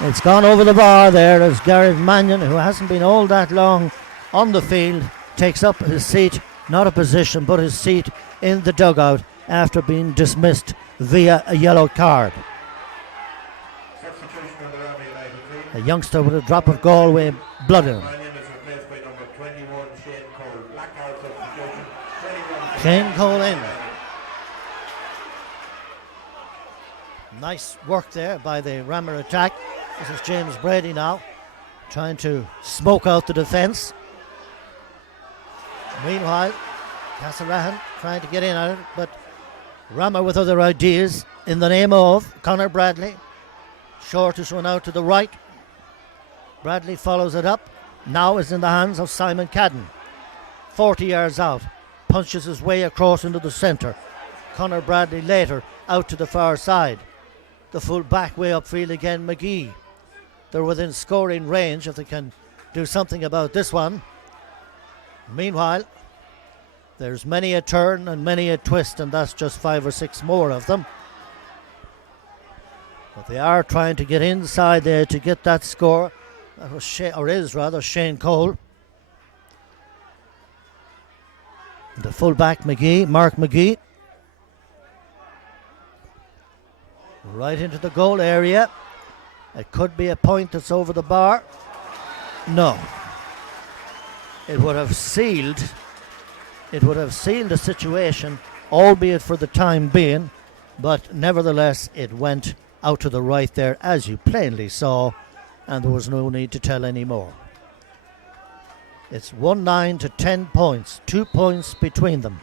It's gone over the bar there as Gareth Mannion, who hasn't been all that long on the field, takes up his seat, not a position, but his seat in the dugout after being dismissed via a yellow card. A youngster with a drop of Galway blood in him. Shane Cole in. Nice work there by the Ramor attack. This is James Brady now, trying to smoke out the defence. Meanwhile, Castlerahan trying to get in at it, but Ramor with other ideas in the name of Conor Bradley. Shortest one out to the right. Bradley follows it up. Now is in the hands of Simon Cadden. 40 yards out. Punches his way across into the centre. Conor Bradley later out to the far side. The full back way upfield again, McGee. They're within scoring range if they can do something about this one. Meanwhile, there's many a turn and many a twist, and that's just 5 or 6 more of them. But they are trying to get inside there to get that score. That was Shane Cole. The fullback McGee, Mark McGee. Right into the goal area. It could be a point that's over the bar. No. It would have sealed the situation, albeit for the time being, but nevertheless it went out to the right there, as you plainly saw, and there was no need to tell any more. It's 1-9 to 10 points, 2 points between them.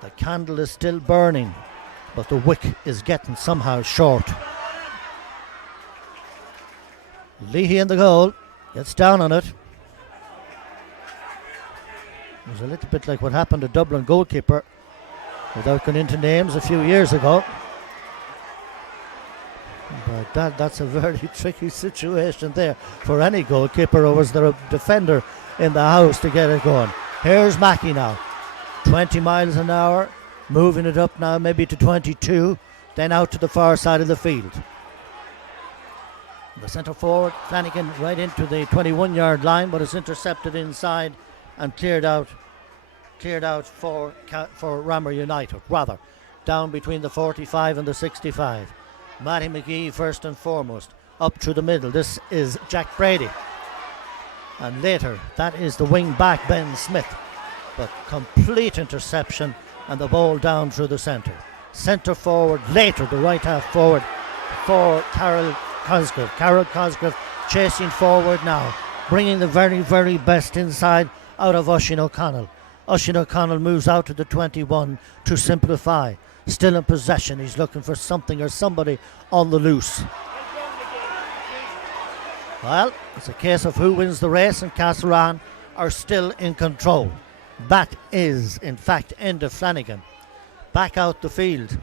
The candle is still burning, but the wick is getting somehow short. Leahy in the goal, gets down on it. It was a little bit like what happened to Dublin goalkeeper, without going into names, a few years ago. But that's a very tricky situation there for any goalkeeper, or was there a defender in the house to get it going. Here's Mackey now, 20 miles an hour, moving it up now maybe to 22, then out to the far side of the field. The centre forward, Flanagan, right into the 21-yard line, but is intercepted inside and cleared out for Ramor United, rather, down between the 45 and the 65. Matty McGee first and foremost, up through the middle. This is Jack Brady. And later, that is the wing back, Ben Smith. But complete interception and the ball down through the centre. Centre forward, later the right half forward for Carol Cosgrove. Carol Cosgrove chasing forward now, bringing the very, very best inside out of Oisin O'Connell. Oisin O'Connell moves out to the 21 to simplify. Still in possession, he's looking for something or somebody on the loose. Well, it's a case of who wins the race, and Castlerahan are still in control. That is, in fact, Enda Flanagan. Back out the field.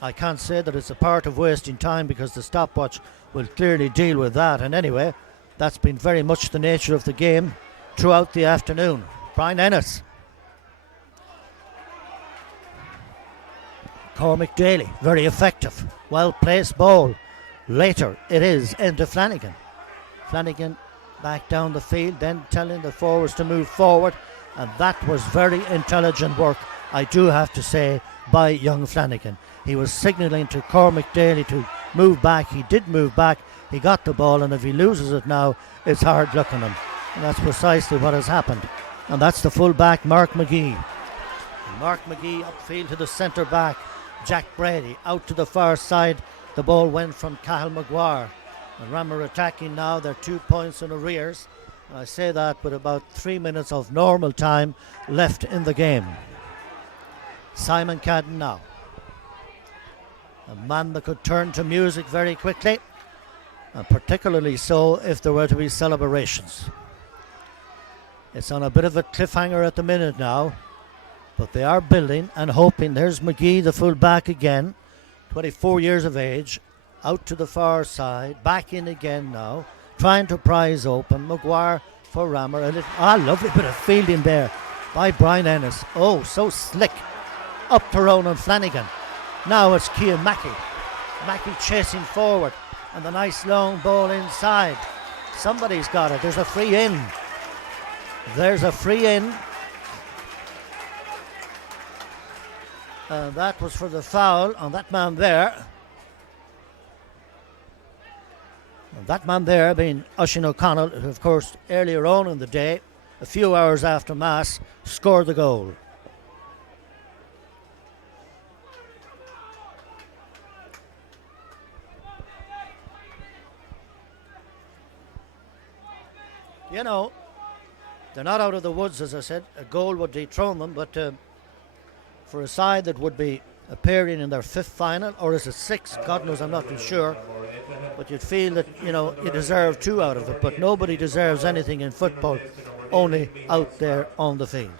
I can't say that it's a part of wasting time, because the stopwatch will clearly deal with that. And anyway, that's been very much the nature of the game throughout the afternoon. Brian Ennis. Cormac Daly, very effective. Well-placed ball. Later, it is Enda Flanagan. Flanagan back down the field, then telling the forwards to move forward. And that was very intelligent work, I do have to say, by young Flanagan. He was signalling to Cormac Daly to move back. He did move back. He got the ball, and if he loses it now, it's hard luck on him. And that's precisely what has happened. And that's the full-back, Mark McGee. Mark McGee upfield to the centre back. Jack Brady out to the far side. The ball went from Cahill Maguire. And Ramor attacking now. They're 2 points in arrears. And I say that with about 3 minutes of normal time left in the game. Simon Cadden now. A man that could turn to music very quickly. And particularly so if there were to be celebrations. It's on a bit of a cliffhanger at the minute now. But they are building and hoping. There's McGee, the full back again, 24 years of age, out to the far side, back in again now, trying to prise open. Maguire for Ramor. Lovely bit of fielding there by Brian Ennis. Oh, so slick. Up to Ronan Flanagan. Now it's Cian Mackey. Mackey chasing forward, and the nice long ball inside. Somebody's got it. There's a free in. There's a free in. That was for the foul on that man there. And that man there being Oisin O'Connell, who of course earlier on in the day, a few hours after Mass, scored the goal. You know, they're not out of the woods, as I said. A goal would dethrone them, but for a side that would be appearing in their 5th final, or is it 6th? God knows, I'm not too sure. But you'd feel that, you know, you deserve 2 out of it, but nobody deserves anything in football, only out there on the field.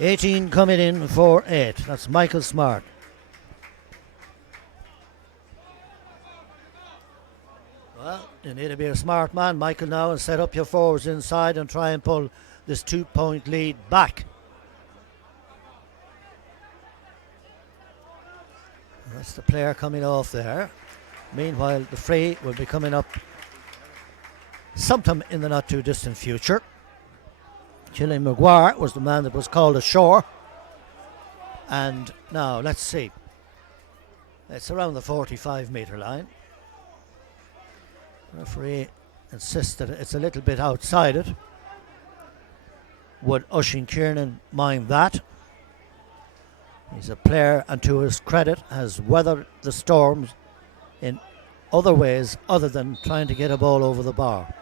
18 coming in for 8. That's Michael Smart. Well, you need to be a smart man, Michael, now, and set up your forwards inside and try and pull this 2-point lead back. That's the player coming off there. Meanwhile, the free will be coming up sometime in the not too distant future. Gillian Maguire was the man that was called ashore. And now, let's see. It's around the 45-metre line. Referee insists that it's a little bit outside it. Would Oisin Kiernan mind that? He's a player, and to his credit, has weathered the storms in other ways other than trying to get a ball over the bar.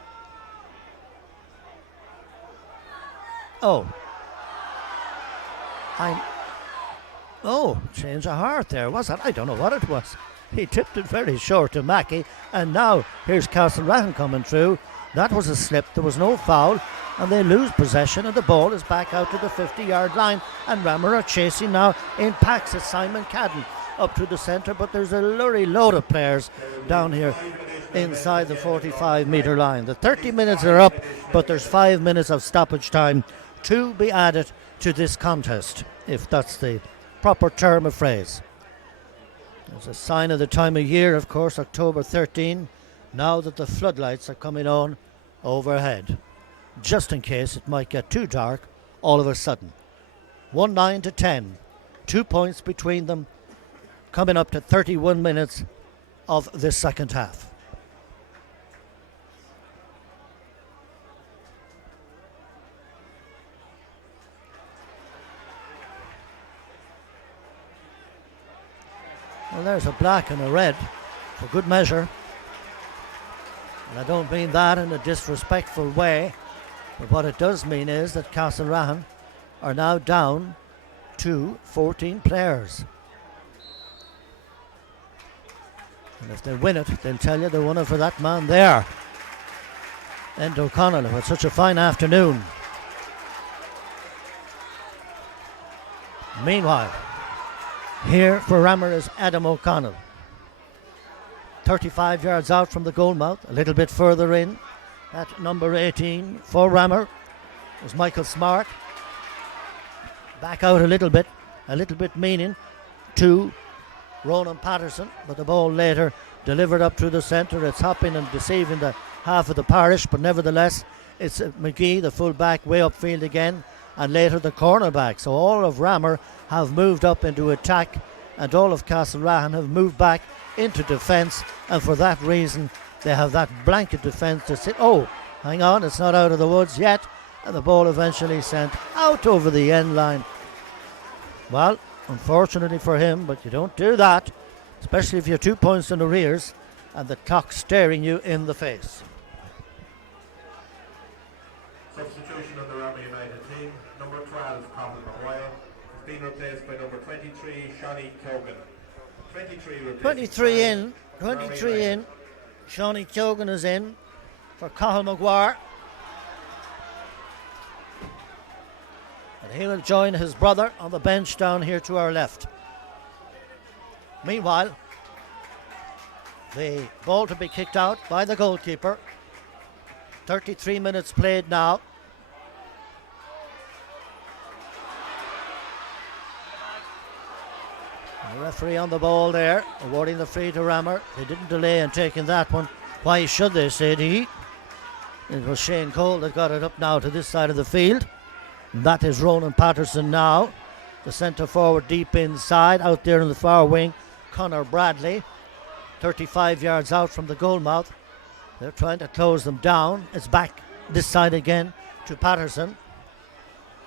Change of heart there, was that? I don't know what it was. He tipped it very short to Mackey, and now here's Castlerahan coming through. That was a slip, there was no foul, and they lose possession, and the ball is back out to the 50-yard line, and Ramor are chasing now in packs at Simon Cadden up to the centre, but there's a lurry load of players down here inside the 45-metre line. The 30 minutes are up, but there's 5 minutes of stoppage time to be added to this contest, if that's the proper term of phrase. There's a sign of the time of year, of course, October 13, now that the floodlights are coming on overhead, just in case it might get too dark all of a sudden. 1-9 to 10, 2 points between them, coming up to 31 minutes of this second half. Well, there's a black and a red for good measure. And I don't mean that in a disrespectful way, but what it does mean is that Castlerahan are now down to 14 players. And if they win it, they'll tell you they won it for that man there, Enda O'Connell, who had such a fine afternoon. Meanwhile, here for Ramor is Adam O'Connell. 35 yards out from the goal mouth, a little bit further in. At number 18 for Ramor was Michael Smart. Back out a little bit meaning to Ronan Patterson, but the ball later delivered up through the centre. It's hopping and deceiving the half of the parish, but nevertheless it's McGee, the full back, way upfield again, and later the cornerback. So all of Ramor have moved up into attack, and all of Castlerahan have moved back into defence, and for that reason they have that blanket defence to sit. Oh, hang on, it's not out of the woods yet, and the ball eventually sent out over the end line. Well, unfortunately for him, but you don't do that, especially if you're 2 points in arrears and the clock staring you in the face. Substitution on the Ramor United team. Number 12, Cavan Maguire, has been replaced by number 23, Shawnee Cogan. 23 in. Shawnee Cogan is in for Cavan Maguire. And he will join his brother on the bench down here to our left. Meanwhile, the ball to be kicked out by the goalkeeper. 33 minutes played now. The referee on the ball there, awarding the free to Ramor. They didn't delay in taking that one. Why should they, said he? It was Shane Cole that got it up now to this side of the field. And that is Ronan Patterson now. The centre forward deep inside, out there in the far wing, Conor Bradley. 35 yards out from the goal mouth. They're trying to close them down. It's back this side again to Patterson.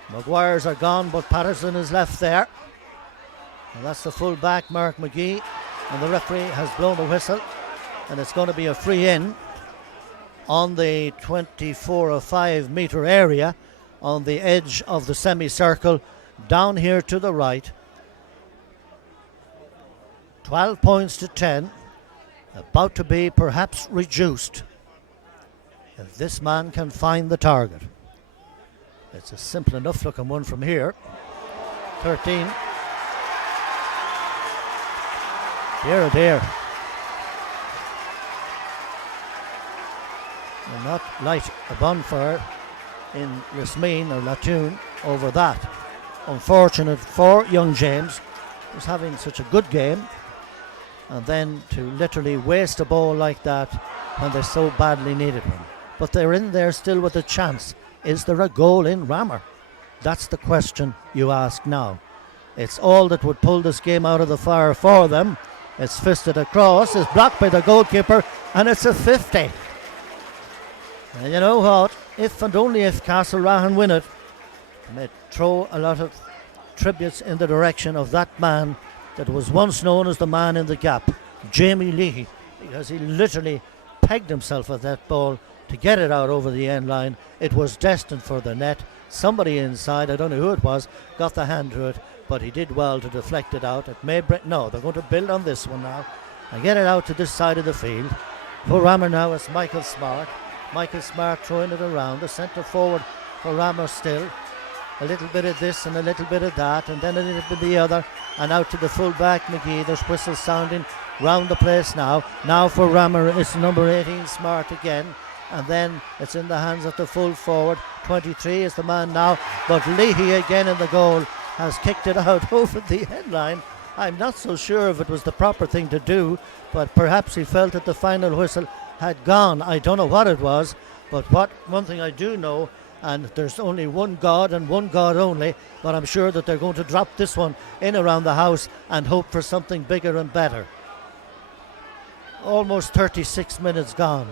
Maguires are gone, but Patterson is left there. And that's the full back, Mark McGee. And the referee has blown the whistle. And it's going to be a free in on the 24 or 5 metre area on the edge of the semicircle down here to the right. 12 points to 10. About to be perhaps reduced if this man can find the target. It's a simple enough looking one from here. 13. Dear, oh dear. Will not light a bonfire in Lismeen or Latoon over that. Unfortunate for young James, who's having such a good game, and then to literally waste a ball like that when they so badly needed one. But they're in there still with a chance. Is there a goal in Ramor? That's the question you ask now. It's all that would pull this game out of the fire for them. It's fisted across, it's blocked by the goalkeeper, and it's a 50. And you know what? If and only if Castlerahan win it, they may throw a lot of tributes in the direction of that man that was once known as the man in the gap, Jamie Leahy, because he literally pegged himself at that ball to get it out over the end line. It was destined for the net. Somebody inside, I don't know who it was, got the hand to it, but he did well to deflect it out. It may no, they're going to build on this one now and get it out to this side of the field. For Ramor now it's Michael Smart. Michael Smart throwing it around. The centre forward for Ramor still. A little bit of this and a little bit of that, and then a little bit of the other, and out to the full back McGee. There's whistles sounding round the place now. Now for Ramor it's number 18 Smart again, and then it's in the hands of the full forward. 23 is the man now, but Leahy again in the goal has kicked it out over the end line. I'm not so sure if it was the proper thing to do, but perhaps he felt that the final whistle had gone. I don't know what it was, but one thing I do know, and there's only one God and one God only, but I'm sure that they're going to drop this one in around the house and hope for something bigger and better. Almost 36 minutes gone.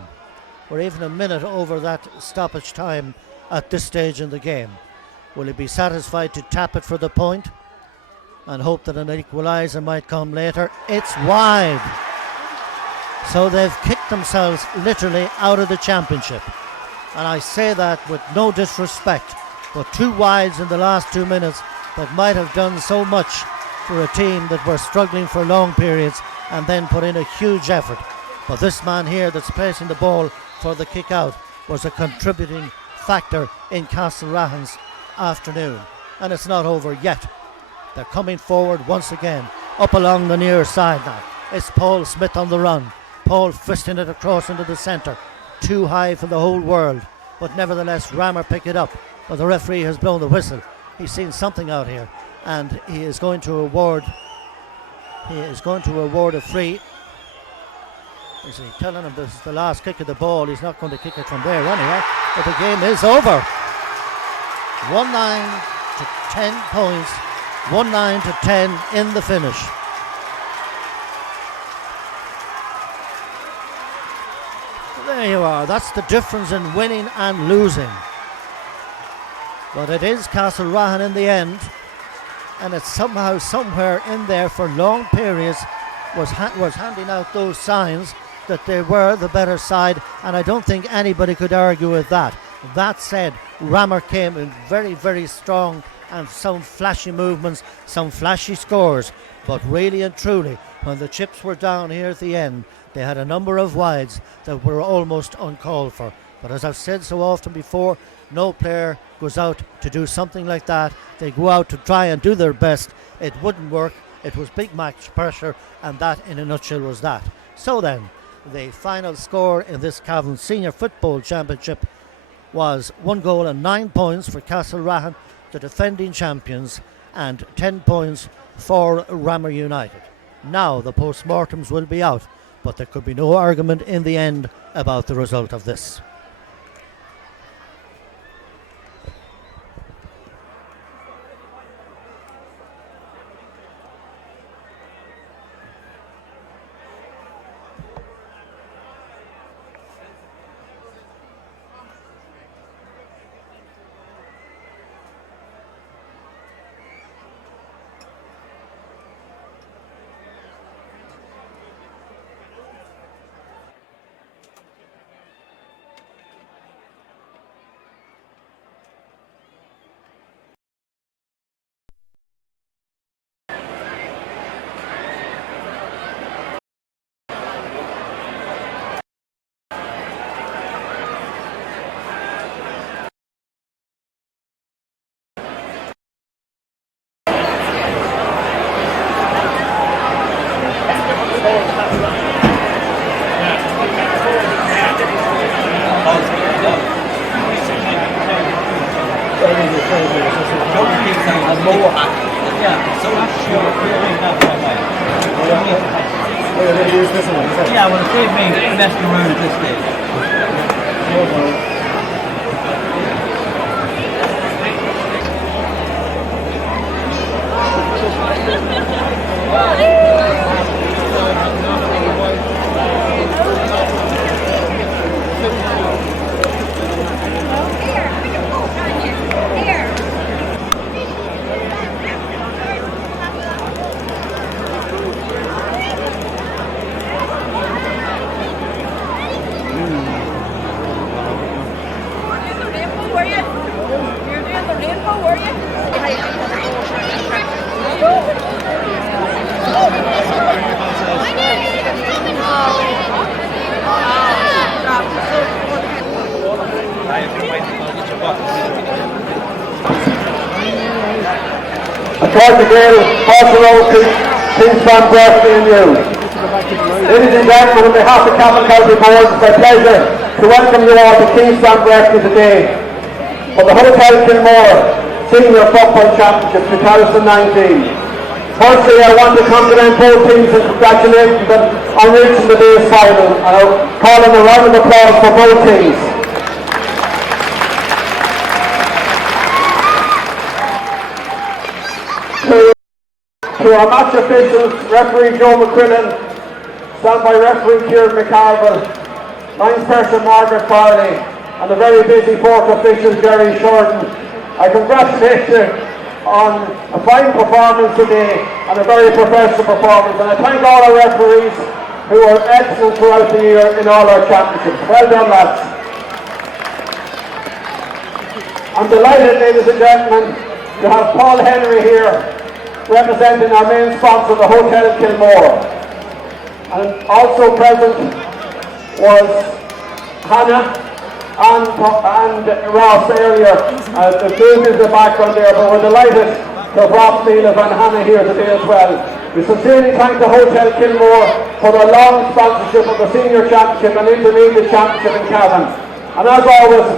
We're even a minute over that stoppage time at this stage in the game. Will he be satisfied to tap it for the point and hope that an equaliser might come later? It's wide. So they've kicked themselves literally out of the championship. And I say that with no disrespect, but two wides in the last 2 minutes that might have done so much for a team that were struggling for long periods and then put in a huge effort. But this man here that's placing the ball for the kick out was a contributing factor in Castlerahan's afternoon. And it's not over yet. They're coming forward once again, up along the near side now. It's Paul Smith on the run. Paul fisting it across into the centre. Too high for the whole world, but nevertheless Ramor pick it up. But the referee has blown the whistle. He's seen something out here, and he is going to award a free. Is he telling him this is the last kick of the ball? He's not going to kick it from there anyway. But the game is over. 1-9 to 10 points. 1-9 to 10 in the finish. There you are. That's the difference in winning and losing. But it is Castlerahan in the end, and it's somehow somewhere in there for long periods was handing out those signs that they were the better side, and I don't think anybody could argue with that. That said, Ramor came in very, very strong, and some flashy movements, some flashy scores, but really and truly, when the chips were down here at the end, they had a number of wides that were almost uncalled for. But as I've said so often before, no player goes out to do something like that. They go out to try and do their best. It wouldn't work. It was big match pressure, and that in a nutshell was that. So then, the final score in this Cavan Senior Football Championship was 1 goal and 9 points for Castlerahan, the defending champions, and 10 points for Ramor United. Now the post-mortems will be out, but there could be no argument in the end about the result of this. Yeah, well, it saved me messing around at this stage. Across the gate, Castlerahan, Kingspan Breffni and you. Ladies and gentlemen, on behalf of Cavan County Board, it's my pleasure to welcome you all to Kingspan Breffni today for the Hotel Kilmore Senior Football Championship 2019. Firstly, I want to compliment both teams and congratulate them on reaching the day's final, and I'll call on a round of applause for both teams. To our match officials, referee Joe McQuillan, stand-by referee Kieran McCarville, lines person Margaret Farley, and the very busy fourth official Jerry Shorten, I congratulate you on a fine performance today and a very professional performance, and I thank all our referees who were excellent throughout the year in all our championships. Well done, lads. I'm delighted, ladies and gentlemen, to have Paul Henry here representing our main sponsor, the Hotel Kilmore. And also present was Hannah and Ross earlier. The group is the background there, but we're delighted to have Ross Nealov and Hannah here today as well. We sincerely thank the Hotel Kilmore for their long sponsorship of the Senior Championship and Intermediate Championship in Cavan. And as always,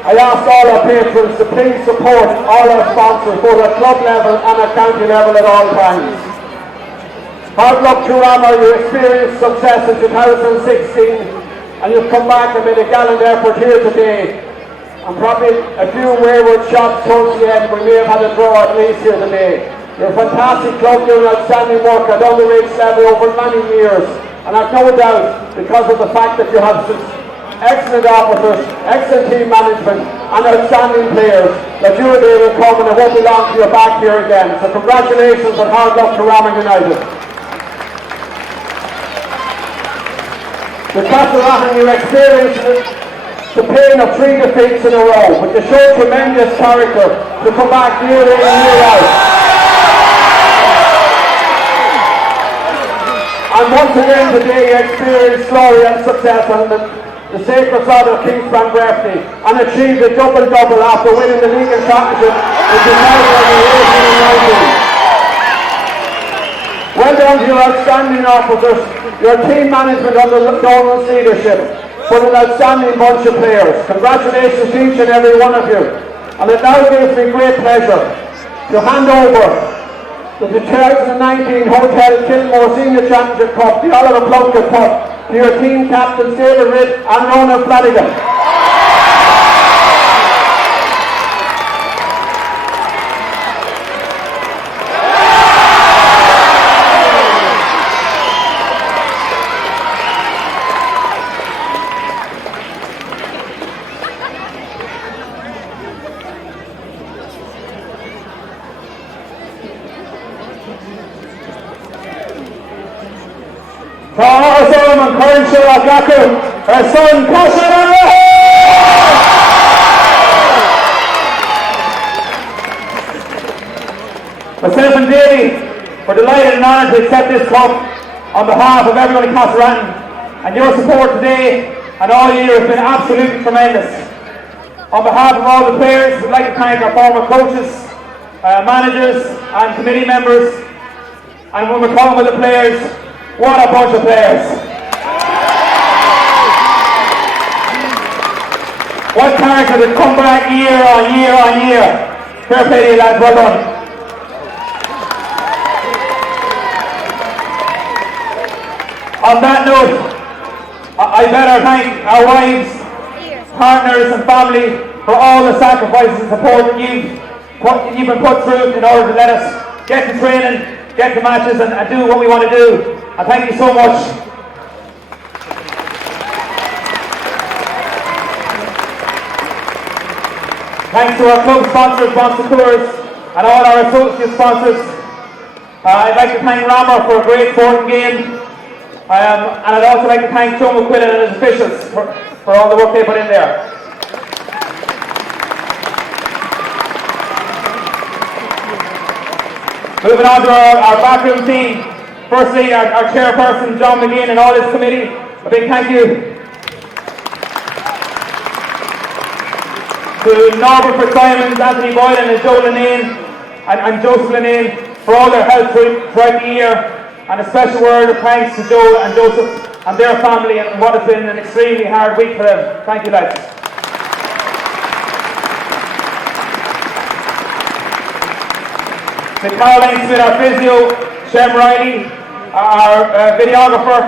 I ask all our patrons to please support all our sponsors, both at club level and at county level at all times. Hard luck to Ramor, you experienced success in 2016 and you've come back and made a gallant effort here today. And probably a few wayward shots towards the end, we may have had a draw at least here today. You're a fantastic club doing outstanding work at underage level over many years. And I've no doubt, because of the fact that you have excellent officers, excellent team management and outstanding players, that you will be able to come and it won't be long till you're back here again. So congratulations and hard luck to Ramor United. The Castlerahan, you experienced the pain of 3 defeats in a row, but you showed tremendous character to come back year in and year out. And once again today you experienced glory and success on the sacred side of Kingspan Breffni and achieved a double-double after winning the league and championship in 2018-19. Well done to your outstanding officers, your team management under Donald's leadership, for an outstanding bunch of players. Congratulations to each and every one of you. And it now gives me great pleasure to hand over the 2019 Hotel Kilmore Senior Championship Cup, the Oliver Plunkett Cup, to your team captains David Ritt and Ronan Flanagan. Solomon Crenshaw Agaku, her son Castlerahan! Myself and Davey, we're delighted and honoured to accept this cup on behalf of everyone in Castlerahan, and your support today and all year has been absolutely tremendous. On behalf of all the players, we'd like to thank our former coaches, managers and committee members, and when we're talking about the players, What a bunch of players. What character to come back year on year on year. Fair play to you lads, well done. On that note, I better thank our wives, partners and family for all the sacrifices and support that you've been put through in order to let us get to training, get to matches and do what we want to do. And thank you so much. Thanks to our club sponsors, sponsors, and all our associate sponsors. I'd like to thank Ramor for a great sporting game. And I'd also like to thank Joe McQuillan and his officials for all the work they put in there. Moving on to our backroom team. Firstly, our chairperson, John McGinn, and all his committee. A big thank you. To Norbert Fitzsimons, Anthony Boylan, and Joe Linnane, and Joseph Linnane for all their help throughout the year. And a special word of thanks to Joe and Joseph and their family and what has been an extremely hard week for them. Thank you, lads. To Caroline Smith, our physio, Shem Riley, our videographer,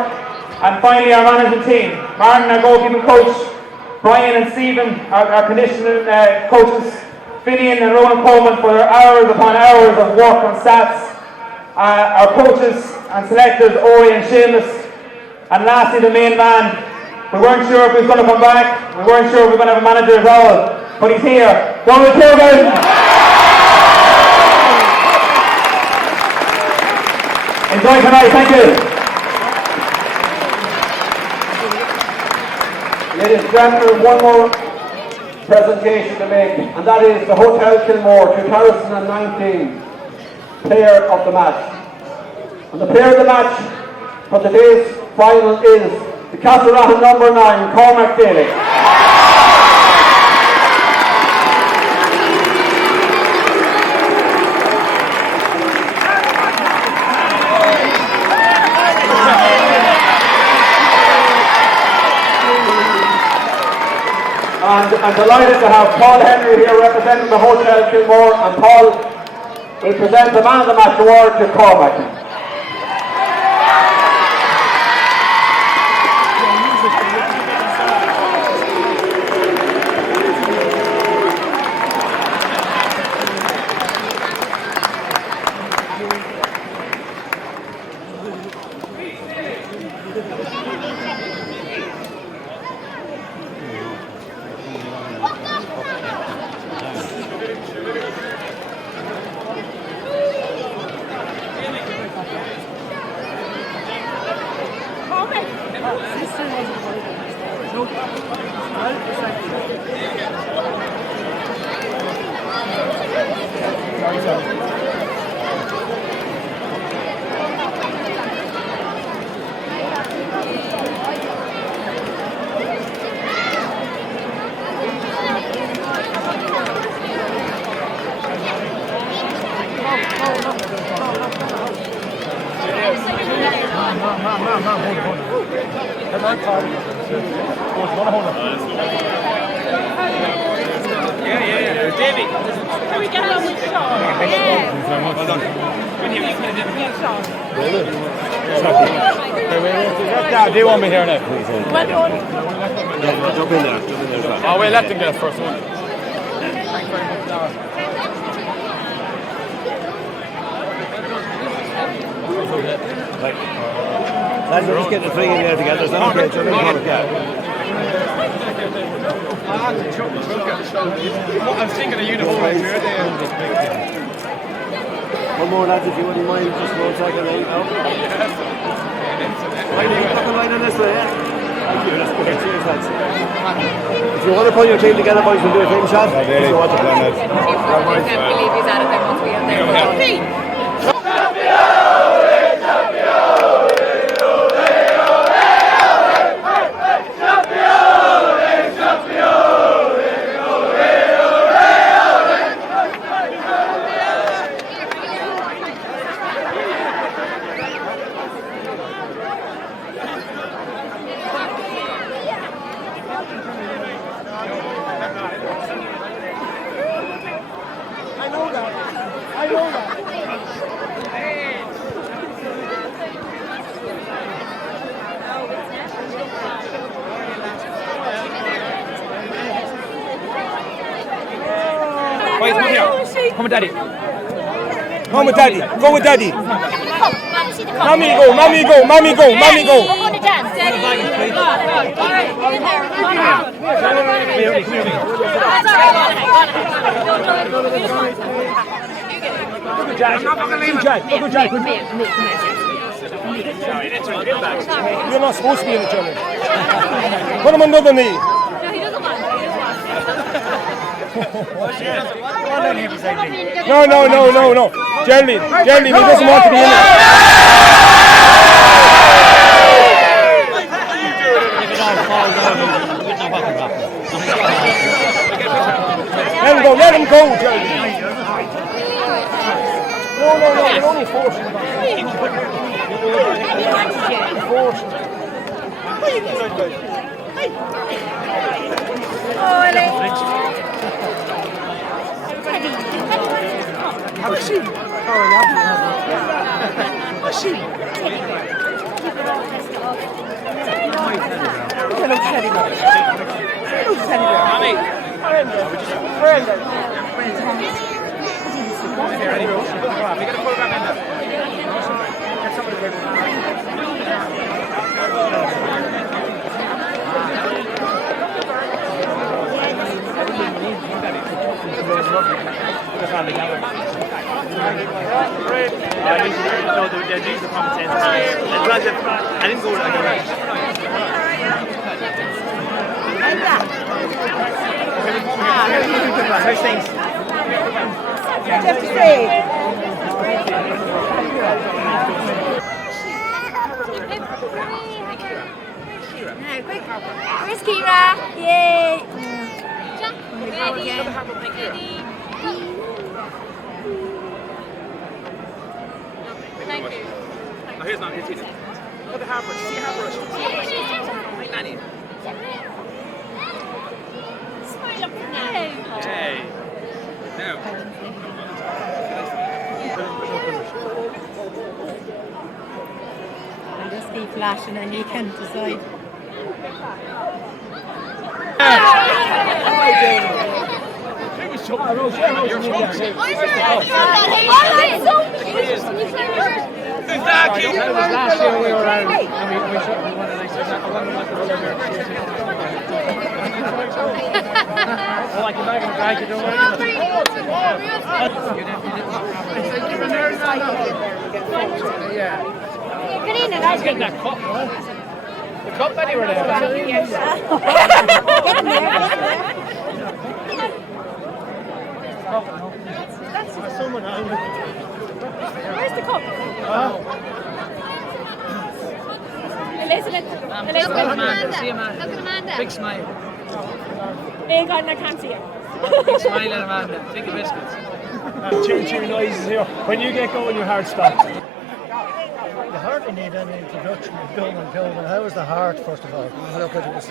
and finally our management team. Martin, our goalkeeping coach, Brian and Stephen, our conditioning coaches, Finian and Ronan Coleman for their hours upon hours of work on stats. Our coaches and selectors, Ori and Seamus, and lastly the main man. We weren't sure if he was going to come back, we weren't sure if we were going to have a manager at all, but he's here. Donald Cavan! Enjoy tonight, thank you. Ladies and gentlemen, one more presentation to make, and that is the Hotel Kilmore 2019 Player of the Match. And the player of the match for today's final is the Castlerahan number 9, Cormac Daly. And I'm delighted to have Paul Henry here representing the Hotel Kilmore, and Paul will present the Man of the Match award to Cormac. Do you want me here now? Well done. Yeah, jump in there. Oh, we'll let them get a first one. Thanks very much, Lads, we're just getting the thing in there together. So okay, I'm thinking of you the whole way through there. One more, lads, if you wouldn't mind, just 1 second. Line on this way, yeah? Thank you, that's good. Cheers, lads. If you want to put your team together, boys, we'll do a team shot. I really want to play that. I can't believe he's out of there once we are there. Come with daddy. Come with daddy. Go with daddy. Mommy go, mommy go, mommy go, mommy go. We're going to dance. Daddy. You're not supposed to be in the challenge. Put him on the other knee. No, he doesn't want No. Geraldine, he doesn't want to be in it. Let him go, Geraldine. No, you're only forcing him. How is she? How's she? I didn't go like that. How's things? Just to say. Quick. Where's Kira? Yay. Ready. Thank you. Oh, here's not his either. Look at Harper. See Harper. Hi, Nanny. Smile up now. Hey. Now. I'll just keep flashing and you can decide. Last year we were out and we like you're not going to drag you, don't worry. Good evening, guys. Getting that cup, man. The cup that you were there. Where's the cup? Elizabeth. Amanda. See Amanda. Look at Amanda. Big smile. Big on, I can't see her. Big smile at Amanda. Think of biscuits. Cheer noises here. When you get going, your heart stops. You hardly need any introduction of Doom and Cavan. How was the heart, first of all? Look, it was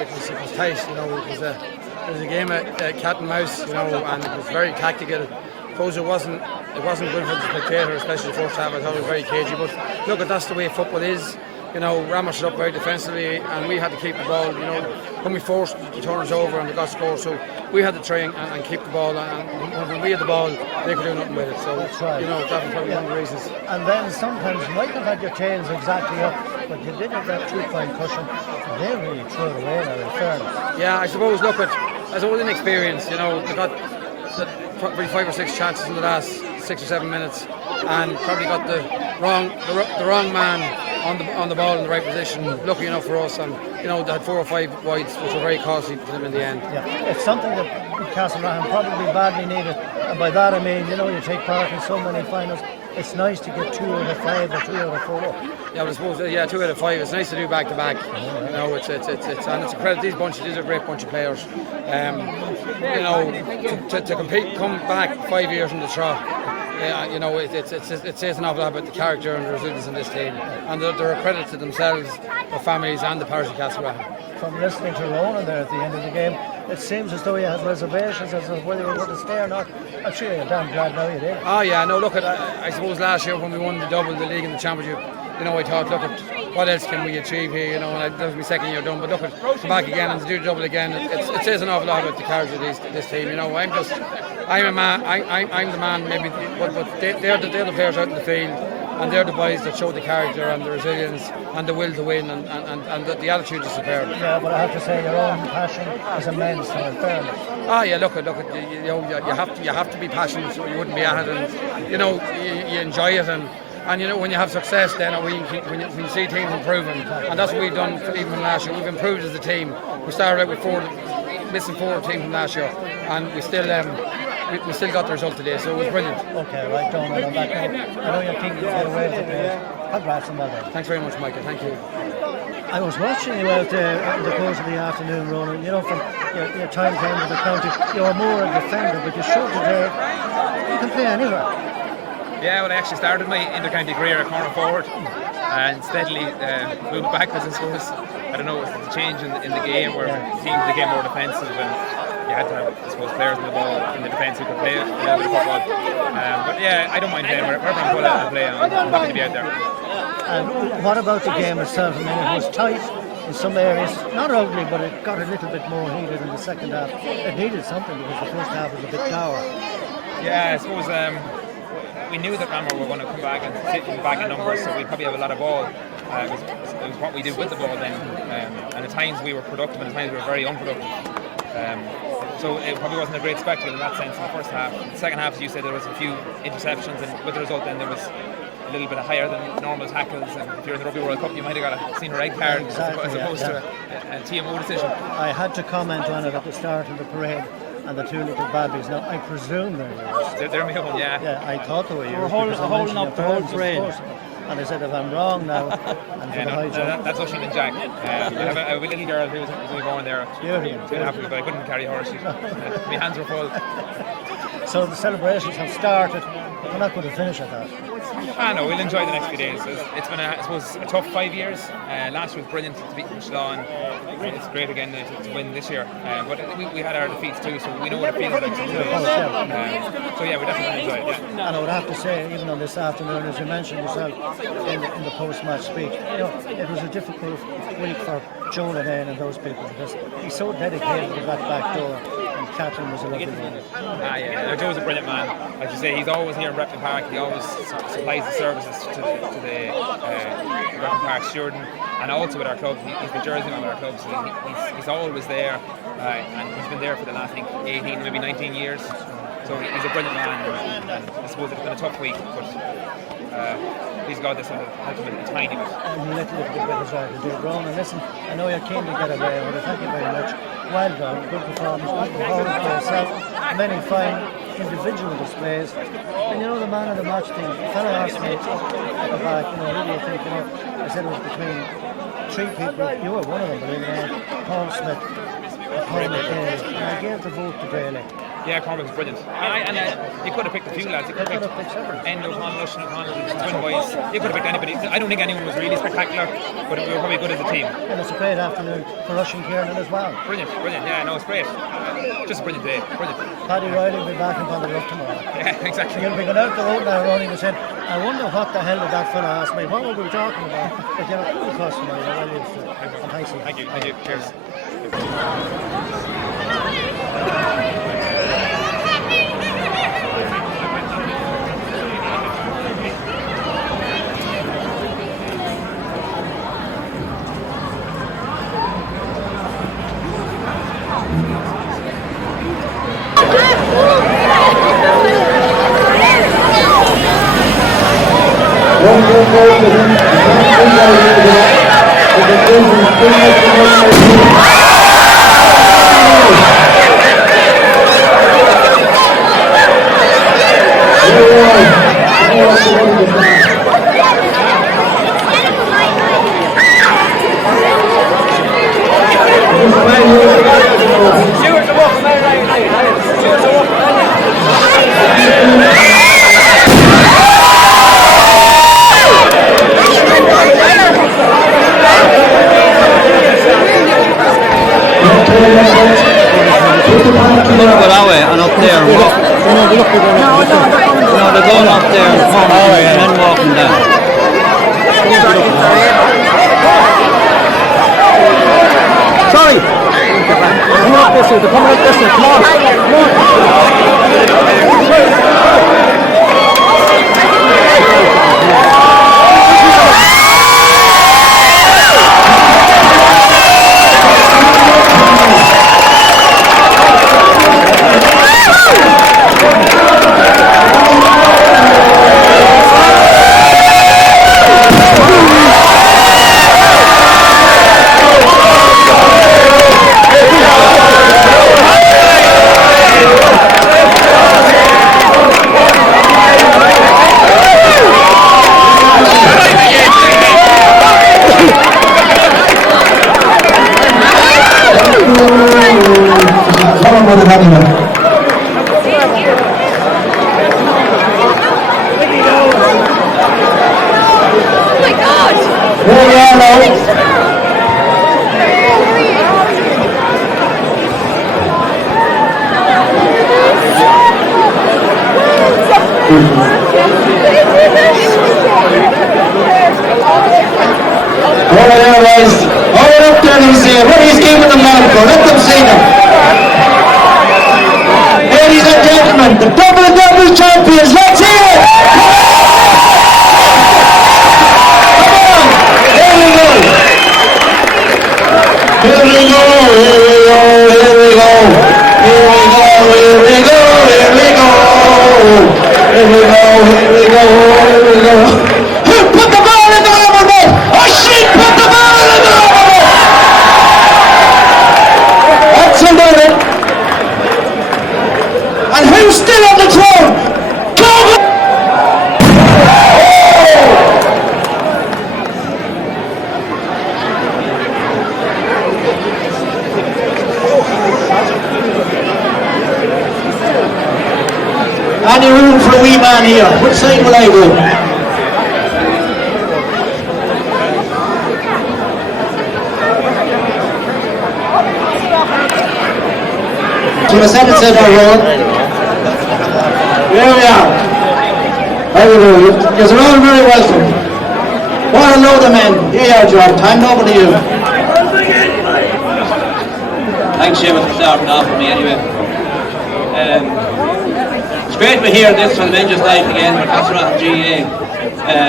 tight, you know. It was a game of cat and mouse, you know, and it was very tactical. I suppose it wasn't good for the spectator, especially the first half. I thought it was very cagey, but look, that's the way football is. You know, Ramor stood up very defensively, and we had to keep the ball. You know, when we forced the turners over and they got scored, so we had to try and keep the ball. And when we had the ball, they could do nothing with it. So that's right. You know, that was probably one of the reasons. And then sometimes you might have had your tails exactly up, but you did have that 2-point cushion. And they really threw it away now, in fairness. Yeah, I suppose. Look, as all inexperience, you know, they got probably 5 or 6 chances in the last 6 or 7 minutes, and probably got the wrong man on the ball in the right position, lucky enough for us, and you know they had 4 or 5 wides which were very costly to them in the end. Yeah, it's something that Castlerahan probably badly needed, and by that I mean, you know, you take part in so many finals, it's nice to get 2 out of 5 or 3 out of 4. Yeah, I suppose 2 out of 5. It's nice to do back to back. You know, it's and it's a credit. These are a great bunch of players. You know, to compete, come back 5 years from the trot. You know, it says an awful lot about the character and the resilience in this team, and they're a credit to themselves, their families, and the parish of Castlerahan. From listening to Ronan there at the end of the game, it seems as though you had reservations as to whether you were going to stay or not. I'm sure you're damn glad now you did. Oh yeah, no, look, I suppose last year when we won the double, the league and the championship, you know, I thought, look, what else can we achieve here, you know, and that was my second year done, but look, come back again and to do the double again, it says an awful lot about the character of this team, you know. I'm the man maybe, but they're the players out in the field, and they're the boys that show the character and the resilience and the will to win, and the attitude is superb. Yeah, but I have to say your own passion is immense, in fairness. Oh yeah, look, you know, you have to be passionate, so you wouldn't be at it, and you know, you enjoy it, and you know, when you have success, then when you see teams improving, and that's what we've done even from last year. We've improved as a team. We started out with missing four teams from last year, and we still got the result today, so it was brilliant. Okay, right, Donald, on that note, I know you're keen to get away with it. Congrats and well done. Thanks very much, Michael. Thank you. I was watching you out there in the course of the afternoon, Ronan. You know, from your time playing in the county, you were more a defender, but you showed today you can play anywhere. Yeah, well, I actually started my inter-county career at corner forward and steadily moved backwards, I suppose. I don't know, it was a change in the game where teams became more defensive, and you had to have, I suppose, players in the ball in the defence who could play a little bit of football. But yeah, I don't mind playing wherever I'm put out and play. I'm happy to be out there. And what about the game itself? I mean, it was tight in some areas, not ugly, but it got a little bit more heated in the second half. It needed something because the first half was a bit dour. Yeah, I suppose we knew that Ramor were going to come back and sit back in numbers, so we'd probably have a lot of ball. It was what we did with the ball then, and at times we were productive and at times we were very unproductive. So it probably wasn't a great spectacle in that sense in the first half. In the second half, as you said, there was a few interceptions, and with the result then there was a little bit higher than normal tackles, and if you're in the Rugby World Cup you might have got a senior red card as opposed to a TMO decision. I had to comment on it at the start of the parade, and the two little babbies. Now, I presume they're yours. They're my own, yeah. Yeah, I thought they were yours. We're holding up the whole parade. And I said, if I'm wrong now, that's Oisin and Jack. I have a little girl who was only born there. Beautiful. But I couldn't carry her. My hands were full. So the celebrations have started. We're not going to finish at that. No, we'll enjoy the next few days. It's been, I suppose, a tough 5 years. Last year was brilliant to beat Michelin. It's great again to win this year. But we had our defeats too, so we know what it feels like. So yeah, we definitely enjoy it. Yeah. And I would have to say, even on this afternoon, as you mentioned yourself in the post-match speech, you know, it was a difficult week for Joe Lane and those people because he's so dedicated to that back door. And Catherine was a lovely one. Yeah, Joe's a brilliant man. Like you say, he's always here in Breffni Park. He always supplies the services to the Breffni Park steward, and also with our club. He's the jersey man with our club, so he's always there, and he's been there for the last, I think, 18, maybe 19 years. So he's a brilliant man, and I suppose it's been a tough week, but please God, this will help him a tiny bit. And a little bit as well to do. Ronan, listen, I know you're keen to get away, but thank you very much. Well done, good performance, good performance for yourself. Many fine individual displays. And you know, the man of the match thing, the fellow asked me at the back, you know, who do you think, you know, I said it was between three people. You were one of them, believe it or not, Paul Smith, Paul McHale, and I gave the vote to Bailey. Yeah, Cormac was brilliant. And you could have picked a few lads. You could have picked Endo, O'Connell, Lushan, O'Connell, the twin boys. You could have picked anybody. I don't think anyone was really spectacular, but we were probably good as a team. And it's a great afternoon for Russian Kiernan as well. Brilliant. Yeah, no, it's great. Just a brilliant day. Brilliant. Paddy Riley will be back in Ballyruff tomorrow. Yeah, exactly. You'll be going out the road now running and saying, I wonder what the hell did that fella ask me? What were we talking about? But you know, the customer, you're well used to it. Thank you. Cheers. They're going up there and then walking down. to see it. What he's giving them loud for. Let them see them. Ladies and gentlemen, the double champions. Let's hear it. Come on. Here we go. Here we go. Here we go. Here we go. Here we go. Here we go. Here we go. Here we go. Here we go. Here we go. Put the ball in the rubber net. Oh shit! Put the ball in the rubber net. That's about it. And who's still on the throne? Cavan! Any room for a wee man here? Which side will I go? Give us that instead of roll. Here we are. How you doing? You're all very welcome. What a load of men. Here you are, John. Time over to you. Thanks, Seamus, for starting off with me anyway. It's great to be here this for the Rangers Life again for Castlerahan GA.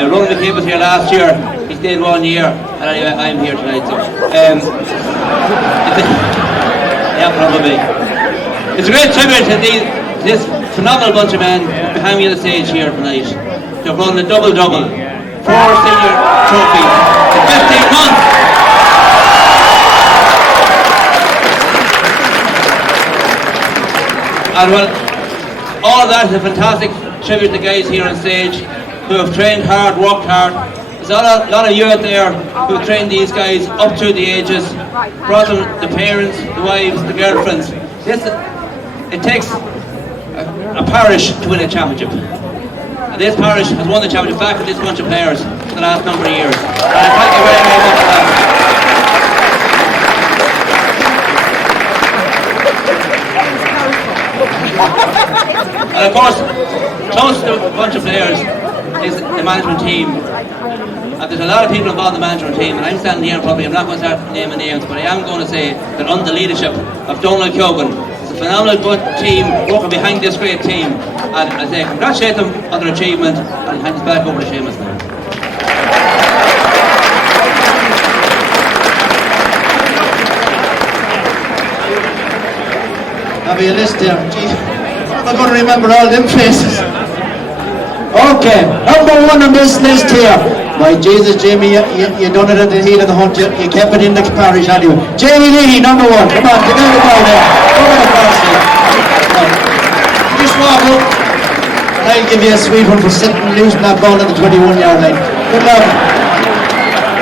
Ronan McKee was here last year. He stayed 1 year, and anyway, I'm here tonight. So, yeah, probably. It's a great tribute to this phenomenal bunch of men behind me on the stage here tonight. They've won the double-double, 4 senior trophies in 15 months. And well, all that is a fantastic tribute to the guys here on stage who have trained hard, worked hard. There's a lot of you out there who have trained these guys up through the ages, brought them the parents, the wives, the girlfriends. It takes a parish to win a championship. And this parish has won the championship back with this bunch of players for the last number of years. And I thank you very, very much for that. And of course, close to a bunch of players is the management team. And there's a lot of people involved in the management team, and I'm standing here probably, I'm not going to start naming names, but I am going to say that under the leadership of Donald Cavan, it's a phenomenal good team working behind this great team. And I say congratulate them on their achievement, and hand it back over to Seamus now. Have you a list there? Gee, I'm not going to remember all them faces. Okay, number 1 on this list here. My Jesus, Jamie, you done it at the heat of the hunt. You kept it in the parish anyway. Jamie Leahy, number 1. Come on, get out the ball there. Come on across here. Just walk up, and I'll give you a sweet one for sitting and losing that ball at the 21-yard line. Good luck.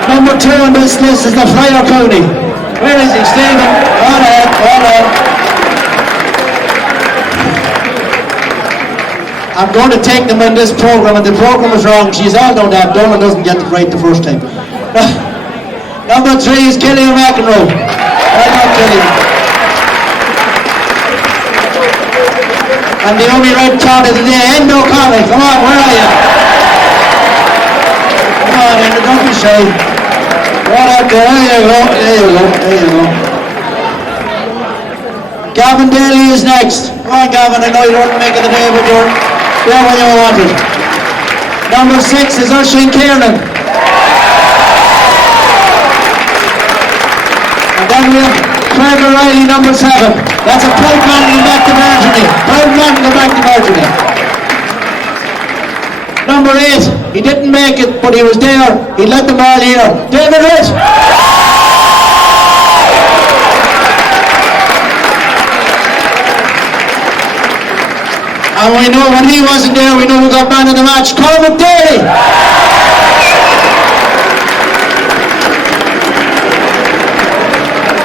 Number 2 on this list is the Flyer County. Where is he? Stephen. All right, all right. I'm going to take them in this program, and the program is wrong. She's all done that. Donald doesn't get it right the first time. Number 3 is Kelly McEnroe. Right on, Kelly. And the only red card of the day, Endo Conley. Come on, where are you? Come on, Endo, don't be shy. Right out there. There you go. There you go. There you go. Gavin Daly is next. Come on, Gavin. I know you don't make it the day, but you're there when you want it. Number 6 is Oisin Kiernan. And then we have Craig O'Reilly, number 7. That's a proud man to go back to Marjorie. Proud man to go back to Marjorie. Number 8, he didn't make it, but he was there. He led the ball here. David Rich. And we know when he wasn't there, we know who got man of the match, Cormac Daly.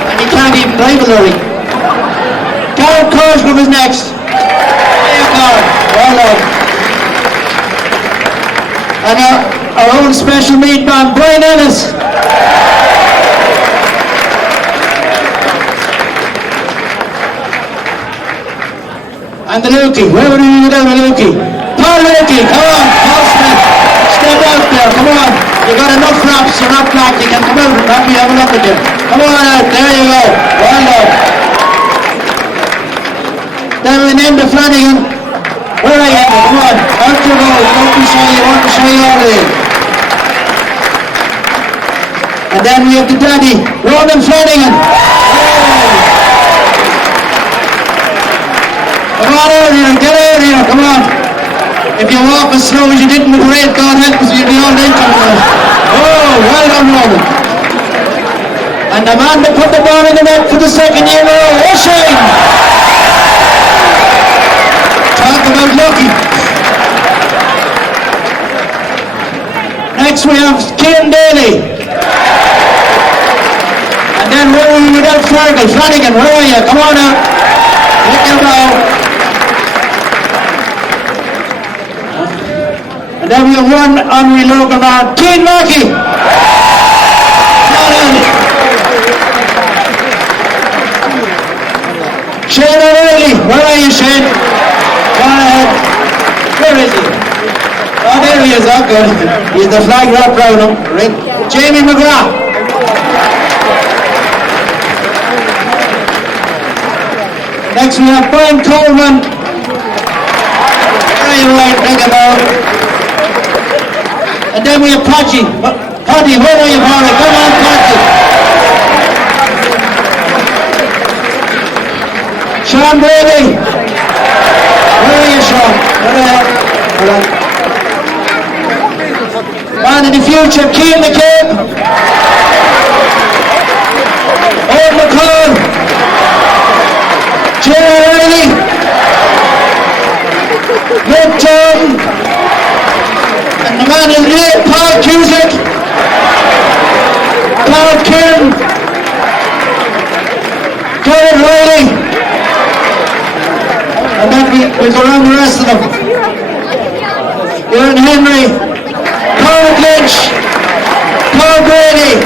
And he can't even drive a lorry. Gareth Korsgrove is next. There you go. Well done. And our own special meat man, Brian Ellis. And the Lukey, whoever you do with Lukey. Paul Lukey, come on, Paul Smith. Step out there, come on. You got enough raps, you're not black, you can come out and let me have a look. talking to you. Come on out, there you go. Well done. Then we named the Flanagan. Where are you? Come on, out you go. Don't be shy, you want to show you all of it. And then we have the daddy, Ronan Flanagan. Come on out here, get out here, come on. If you walk as slow as you did in the parade, God help us, you'll be all injured. Oh, well done, Ronan. And the man that put the ball in the net for the second year in a row, Shane. Talk about lucky. Next we have Cian Daly. And then where are we without Fergal? Flanagan, where are you? Come on out. Take your bow. And then we have one honorary local man, Cian Mackey. Shane O'Reilly, where are you, Shane? Go on ahead. Where is he? Oh, there he is. Oh, good. He's the flag wrapped round him. Right. Jamie McGrath. Next we have Brian Coleman. Where are you, right? Think about it. And then we have Paddy. Paddy, where are you, Paddy? Come on, Paddy. Sean Brady. Where are you, Sean? Where are you? Man of the future, Cian McCabe. Owen McCall. Jay O'Reilly. Luke Jordan. And the man is here, Paul Cusick. Paul Kieran. Kieran Riley. And then we go around the rest of them. Aaron Henry, Conor Lynch, Paul Brady,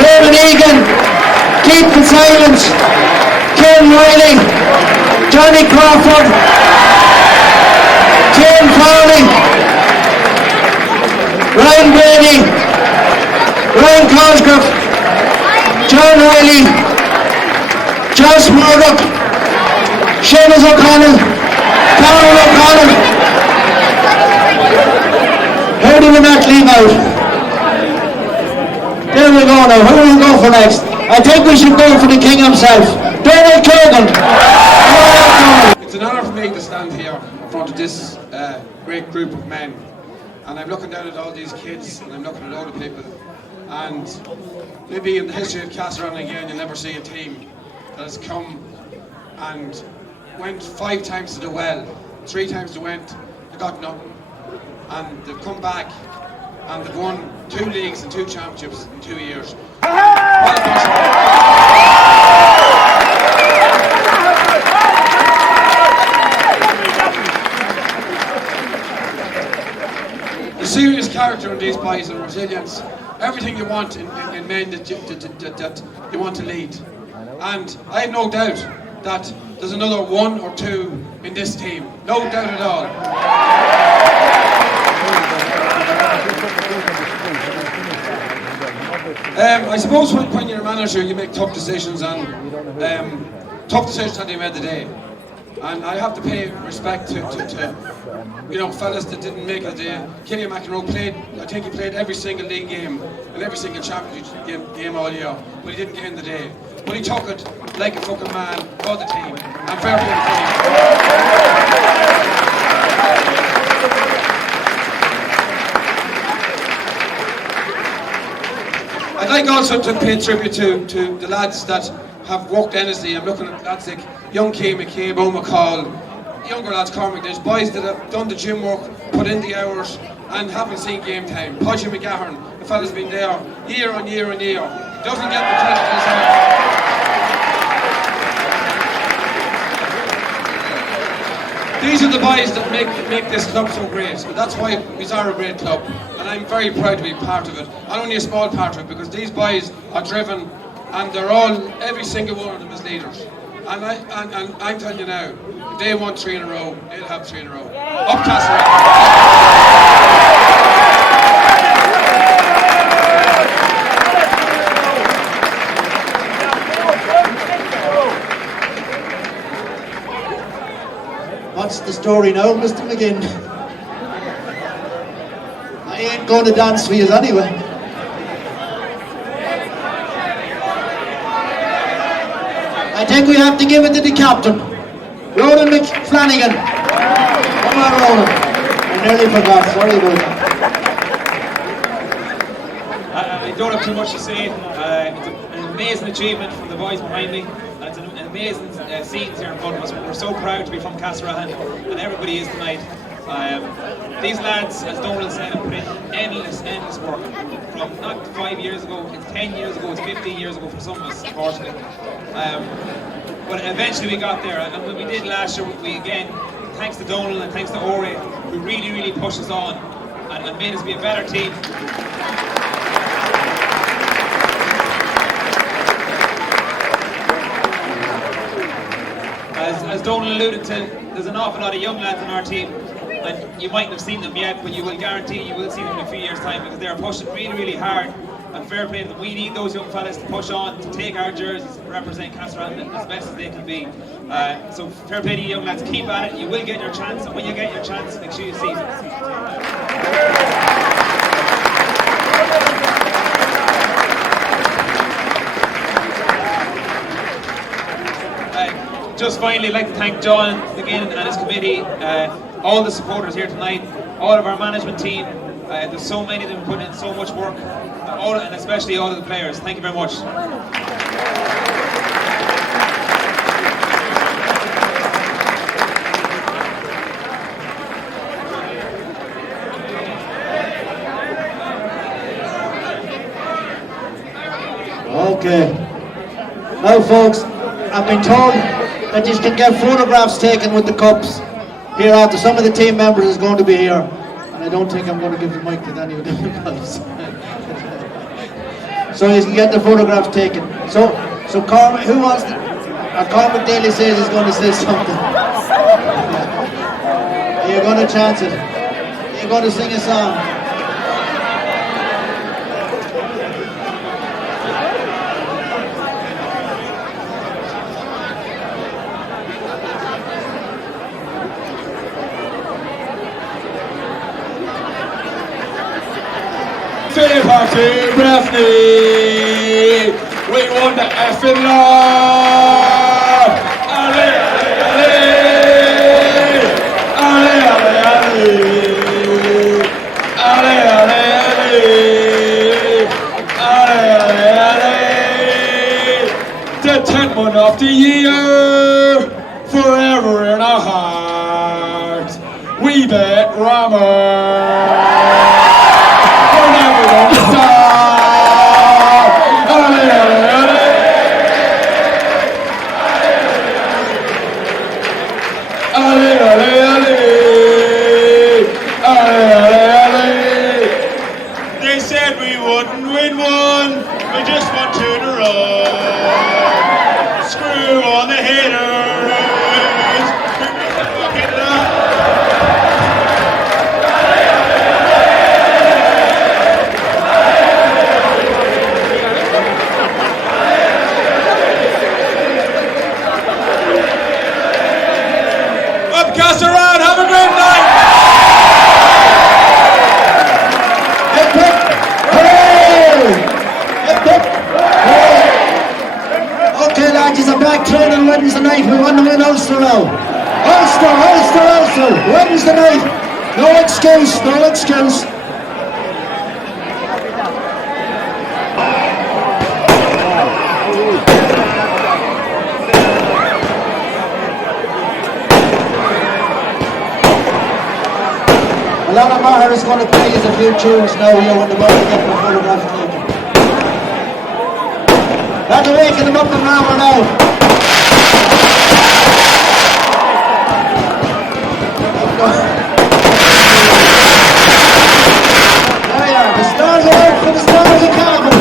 Raymond Egan, Keith Fitzsimons, Ken Riley, Johnny Crawford, Tim Fowley, Ryan Brady, Ryan Cosgrove, John Riley, Josh Murdoch, Seamus O'Connell, Conor O'Connell. How do we not leave out? There we go now. Who will we go for next? I think we should go for the king himself, Donald Kagan. It's an honour for me to stand here in front of this great group of men. And I'm looking down at all these kids, and I'm looking at all the people. And maybe in the history of Castlerahan again, you'll never see a team that has come and went 5 times to the well, 3 times they went, they got nothing. And they've come back and they've won 2 leagues and 2 championships in 2 years. The serious character in these boys and resilience, everything you want in men that you want to lead. And I have no doubt that there's another 1 or 2 in this team, no doubt at all. I suppose when you're a manager, you make tough decisions, and tough decisions had to be made today. And I have to pay respect to fellas that didn't make it today. Kenny McEnroe played, I think he played every single league game and every single championship game all year, but he didn't get in the day. But he took it like a fucking man for the team. I'm very I'd like also to pay tribute to the lads that have worked endlessly. I'm looking at lads like young Kay McCabe, Owen McCall, younger lads, Cormac. There's boys that have done the gym work, put in the hours, and haven't seen game time. Podgy McGahern, the fella's been there year on year on year. Doesn't get the credit himself. These are the boys that make this club so great. That's why we are a great club, and I'm very proud to be part of it. And only a small part of it, because these boys are driven, and they're all, every single one of them is leaders. And I'm telling you now, if they won 3 in a row, they'll have 3 in a row. Up Castlerahan. the story now, Mr. McGinn. I ain't going to dance for you anyway. I think we have to give it to the captain, Ronan McFlanagan. Come on, Ronan. I nearly forgot, sorry about that. I don't have too much to say. It's an amazing achievement from the boys behind me. It's an amazing scenes here in front of us. We're so proud to be from Castlerahan, and everybody is tonight. These lads, as Donald said, have put in endless work. From not 5 years ago, it's 10 years ago, it's 15 years ago for some of us, unfortunately. But eventually we got there, and when we did last year, we again, thanks to Donald and thanks to Ore, who really pushed us on and made us be a better team. As Donald alluded to, there's an awful lot of young lads on our team, and you mightn't have seen them yet, but you will guarantee you will see them in a few years' time, because they're pushing really hard, and fair play to them. We need those young fellas to push on, to take our jerseys, and represent Castlerahan as best as they can be. So fair play to you young lads, keep at it, you will get your chance, and when you get your chance, make sure you seize it. Just finally, I'd like to thank John McGinn and his committee, all the supporters here tonight, all of our management team. There's so many of them putting in so much work, and especially all of the players. Thank you very much. Okay. Now folks, I've been told that you can get photographs taken with the cups here after. Some of the team members is going to be here, and I don't think I'm going to give the mic to any of them guys. So you can get the photographs taken. So Cormac, who wants to, Cormac Daly says he's going to say something. You're going to chance it. You're going to sing a song. Castlerahan Breffni, we won the effing lot. Allez, allez, allez, allez, allez, allez, allez, the 10th one of the year, forever in our hearts. We bet Ramor. They said we wouldn't win one, we just won 2 in a row. Screw on the haters. Castlerahan, have a great night! Okay lads, it's a back training Wednesday night. We want to win Ulster now. Ulster! Wednesday night. No excuse. A lot of Maher is going to play us a few tunes now here when the ball get the photograph taken. That'll waken them up in Ramor now. There you are, the stars are out for the stars of Cavan.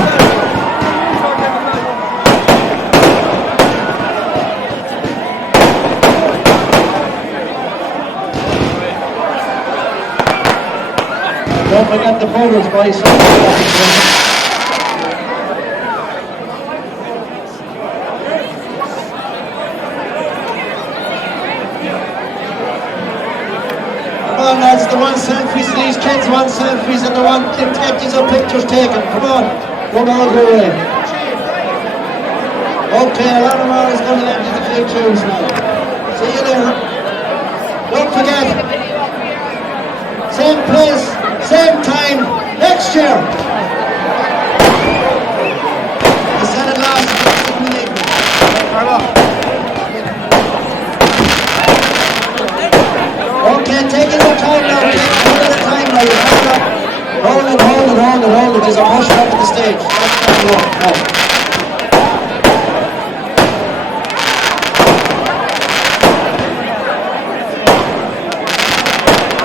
Don't forget the photos, boys. selfies. These kids want selfies and they want to get these pictures taken. Come on, don't all go away. Okay, Ramor is going to land the few tunes now. See you later. Don't forget, same place, same time, next year. I said it last week. Okay, taking your time now, take one at a time now, you hold up. Hold it, there's a push up to the stage. No.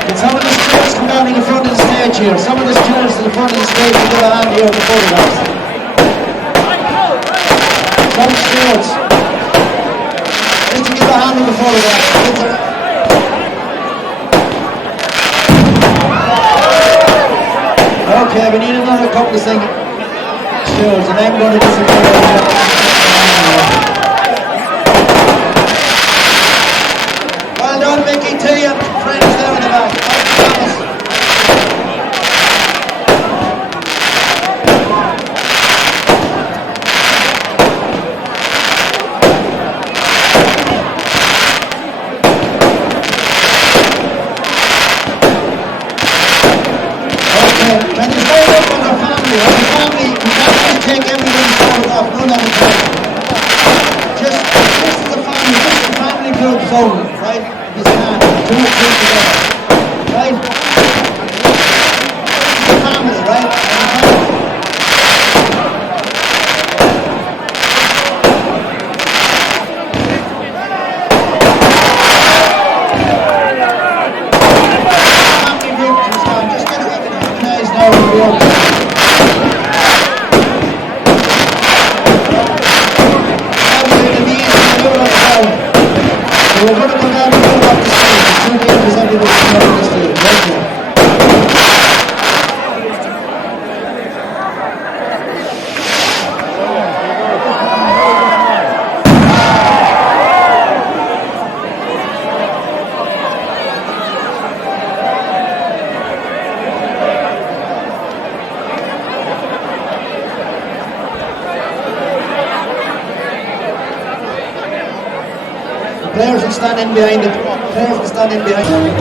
Can some of the stewards come down to the front of the stage here? Some of the stewards to the front of the stage and give a hand here on the photographs. Some stewards. Just to give a hand on the photographs. Okay, we need another couple of singing stewards, and I'm going to disappear. Well done, Mickey, to you, friends down in the back. Take everybody's photograph, none of the time. This is a family group only, right? This man, 2 or 3 together, right? It's a family, right? Family group, just get recognized now in the world. We're going to come down and put up the stage. It's 2 games, everybody's coming up the stage. Right here. Players will stand in behind it. Players will stand in behind it.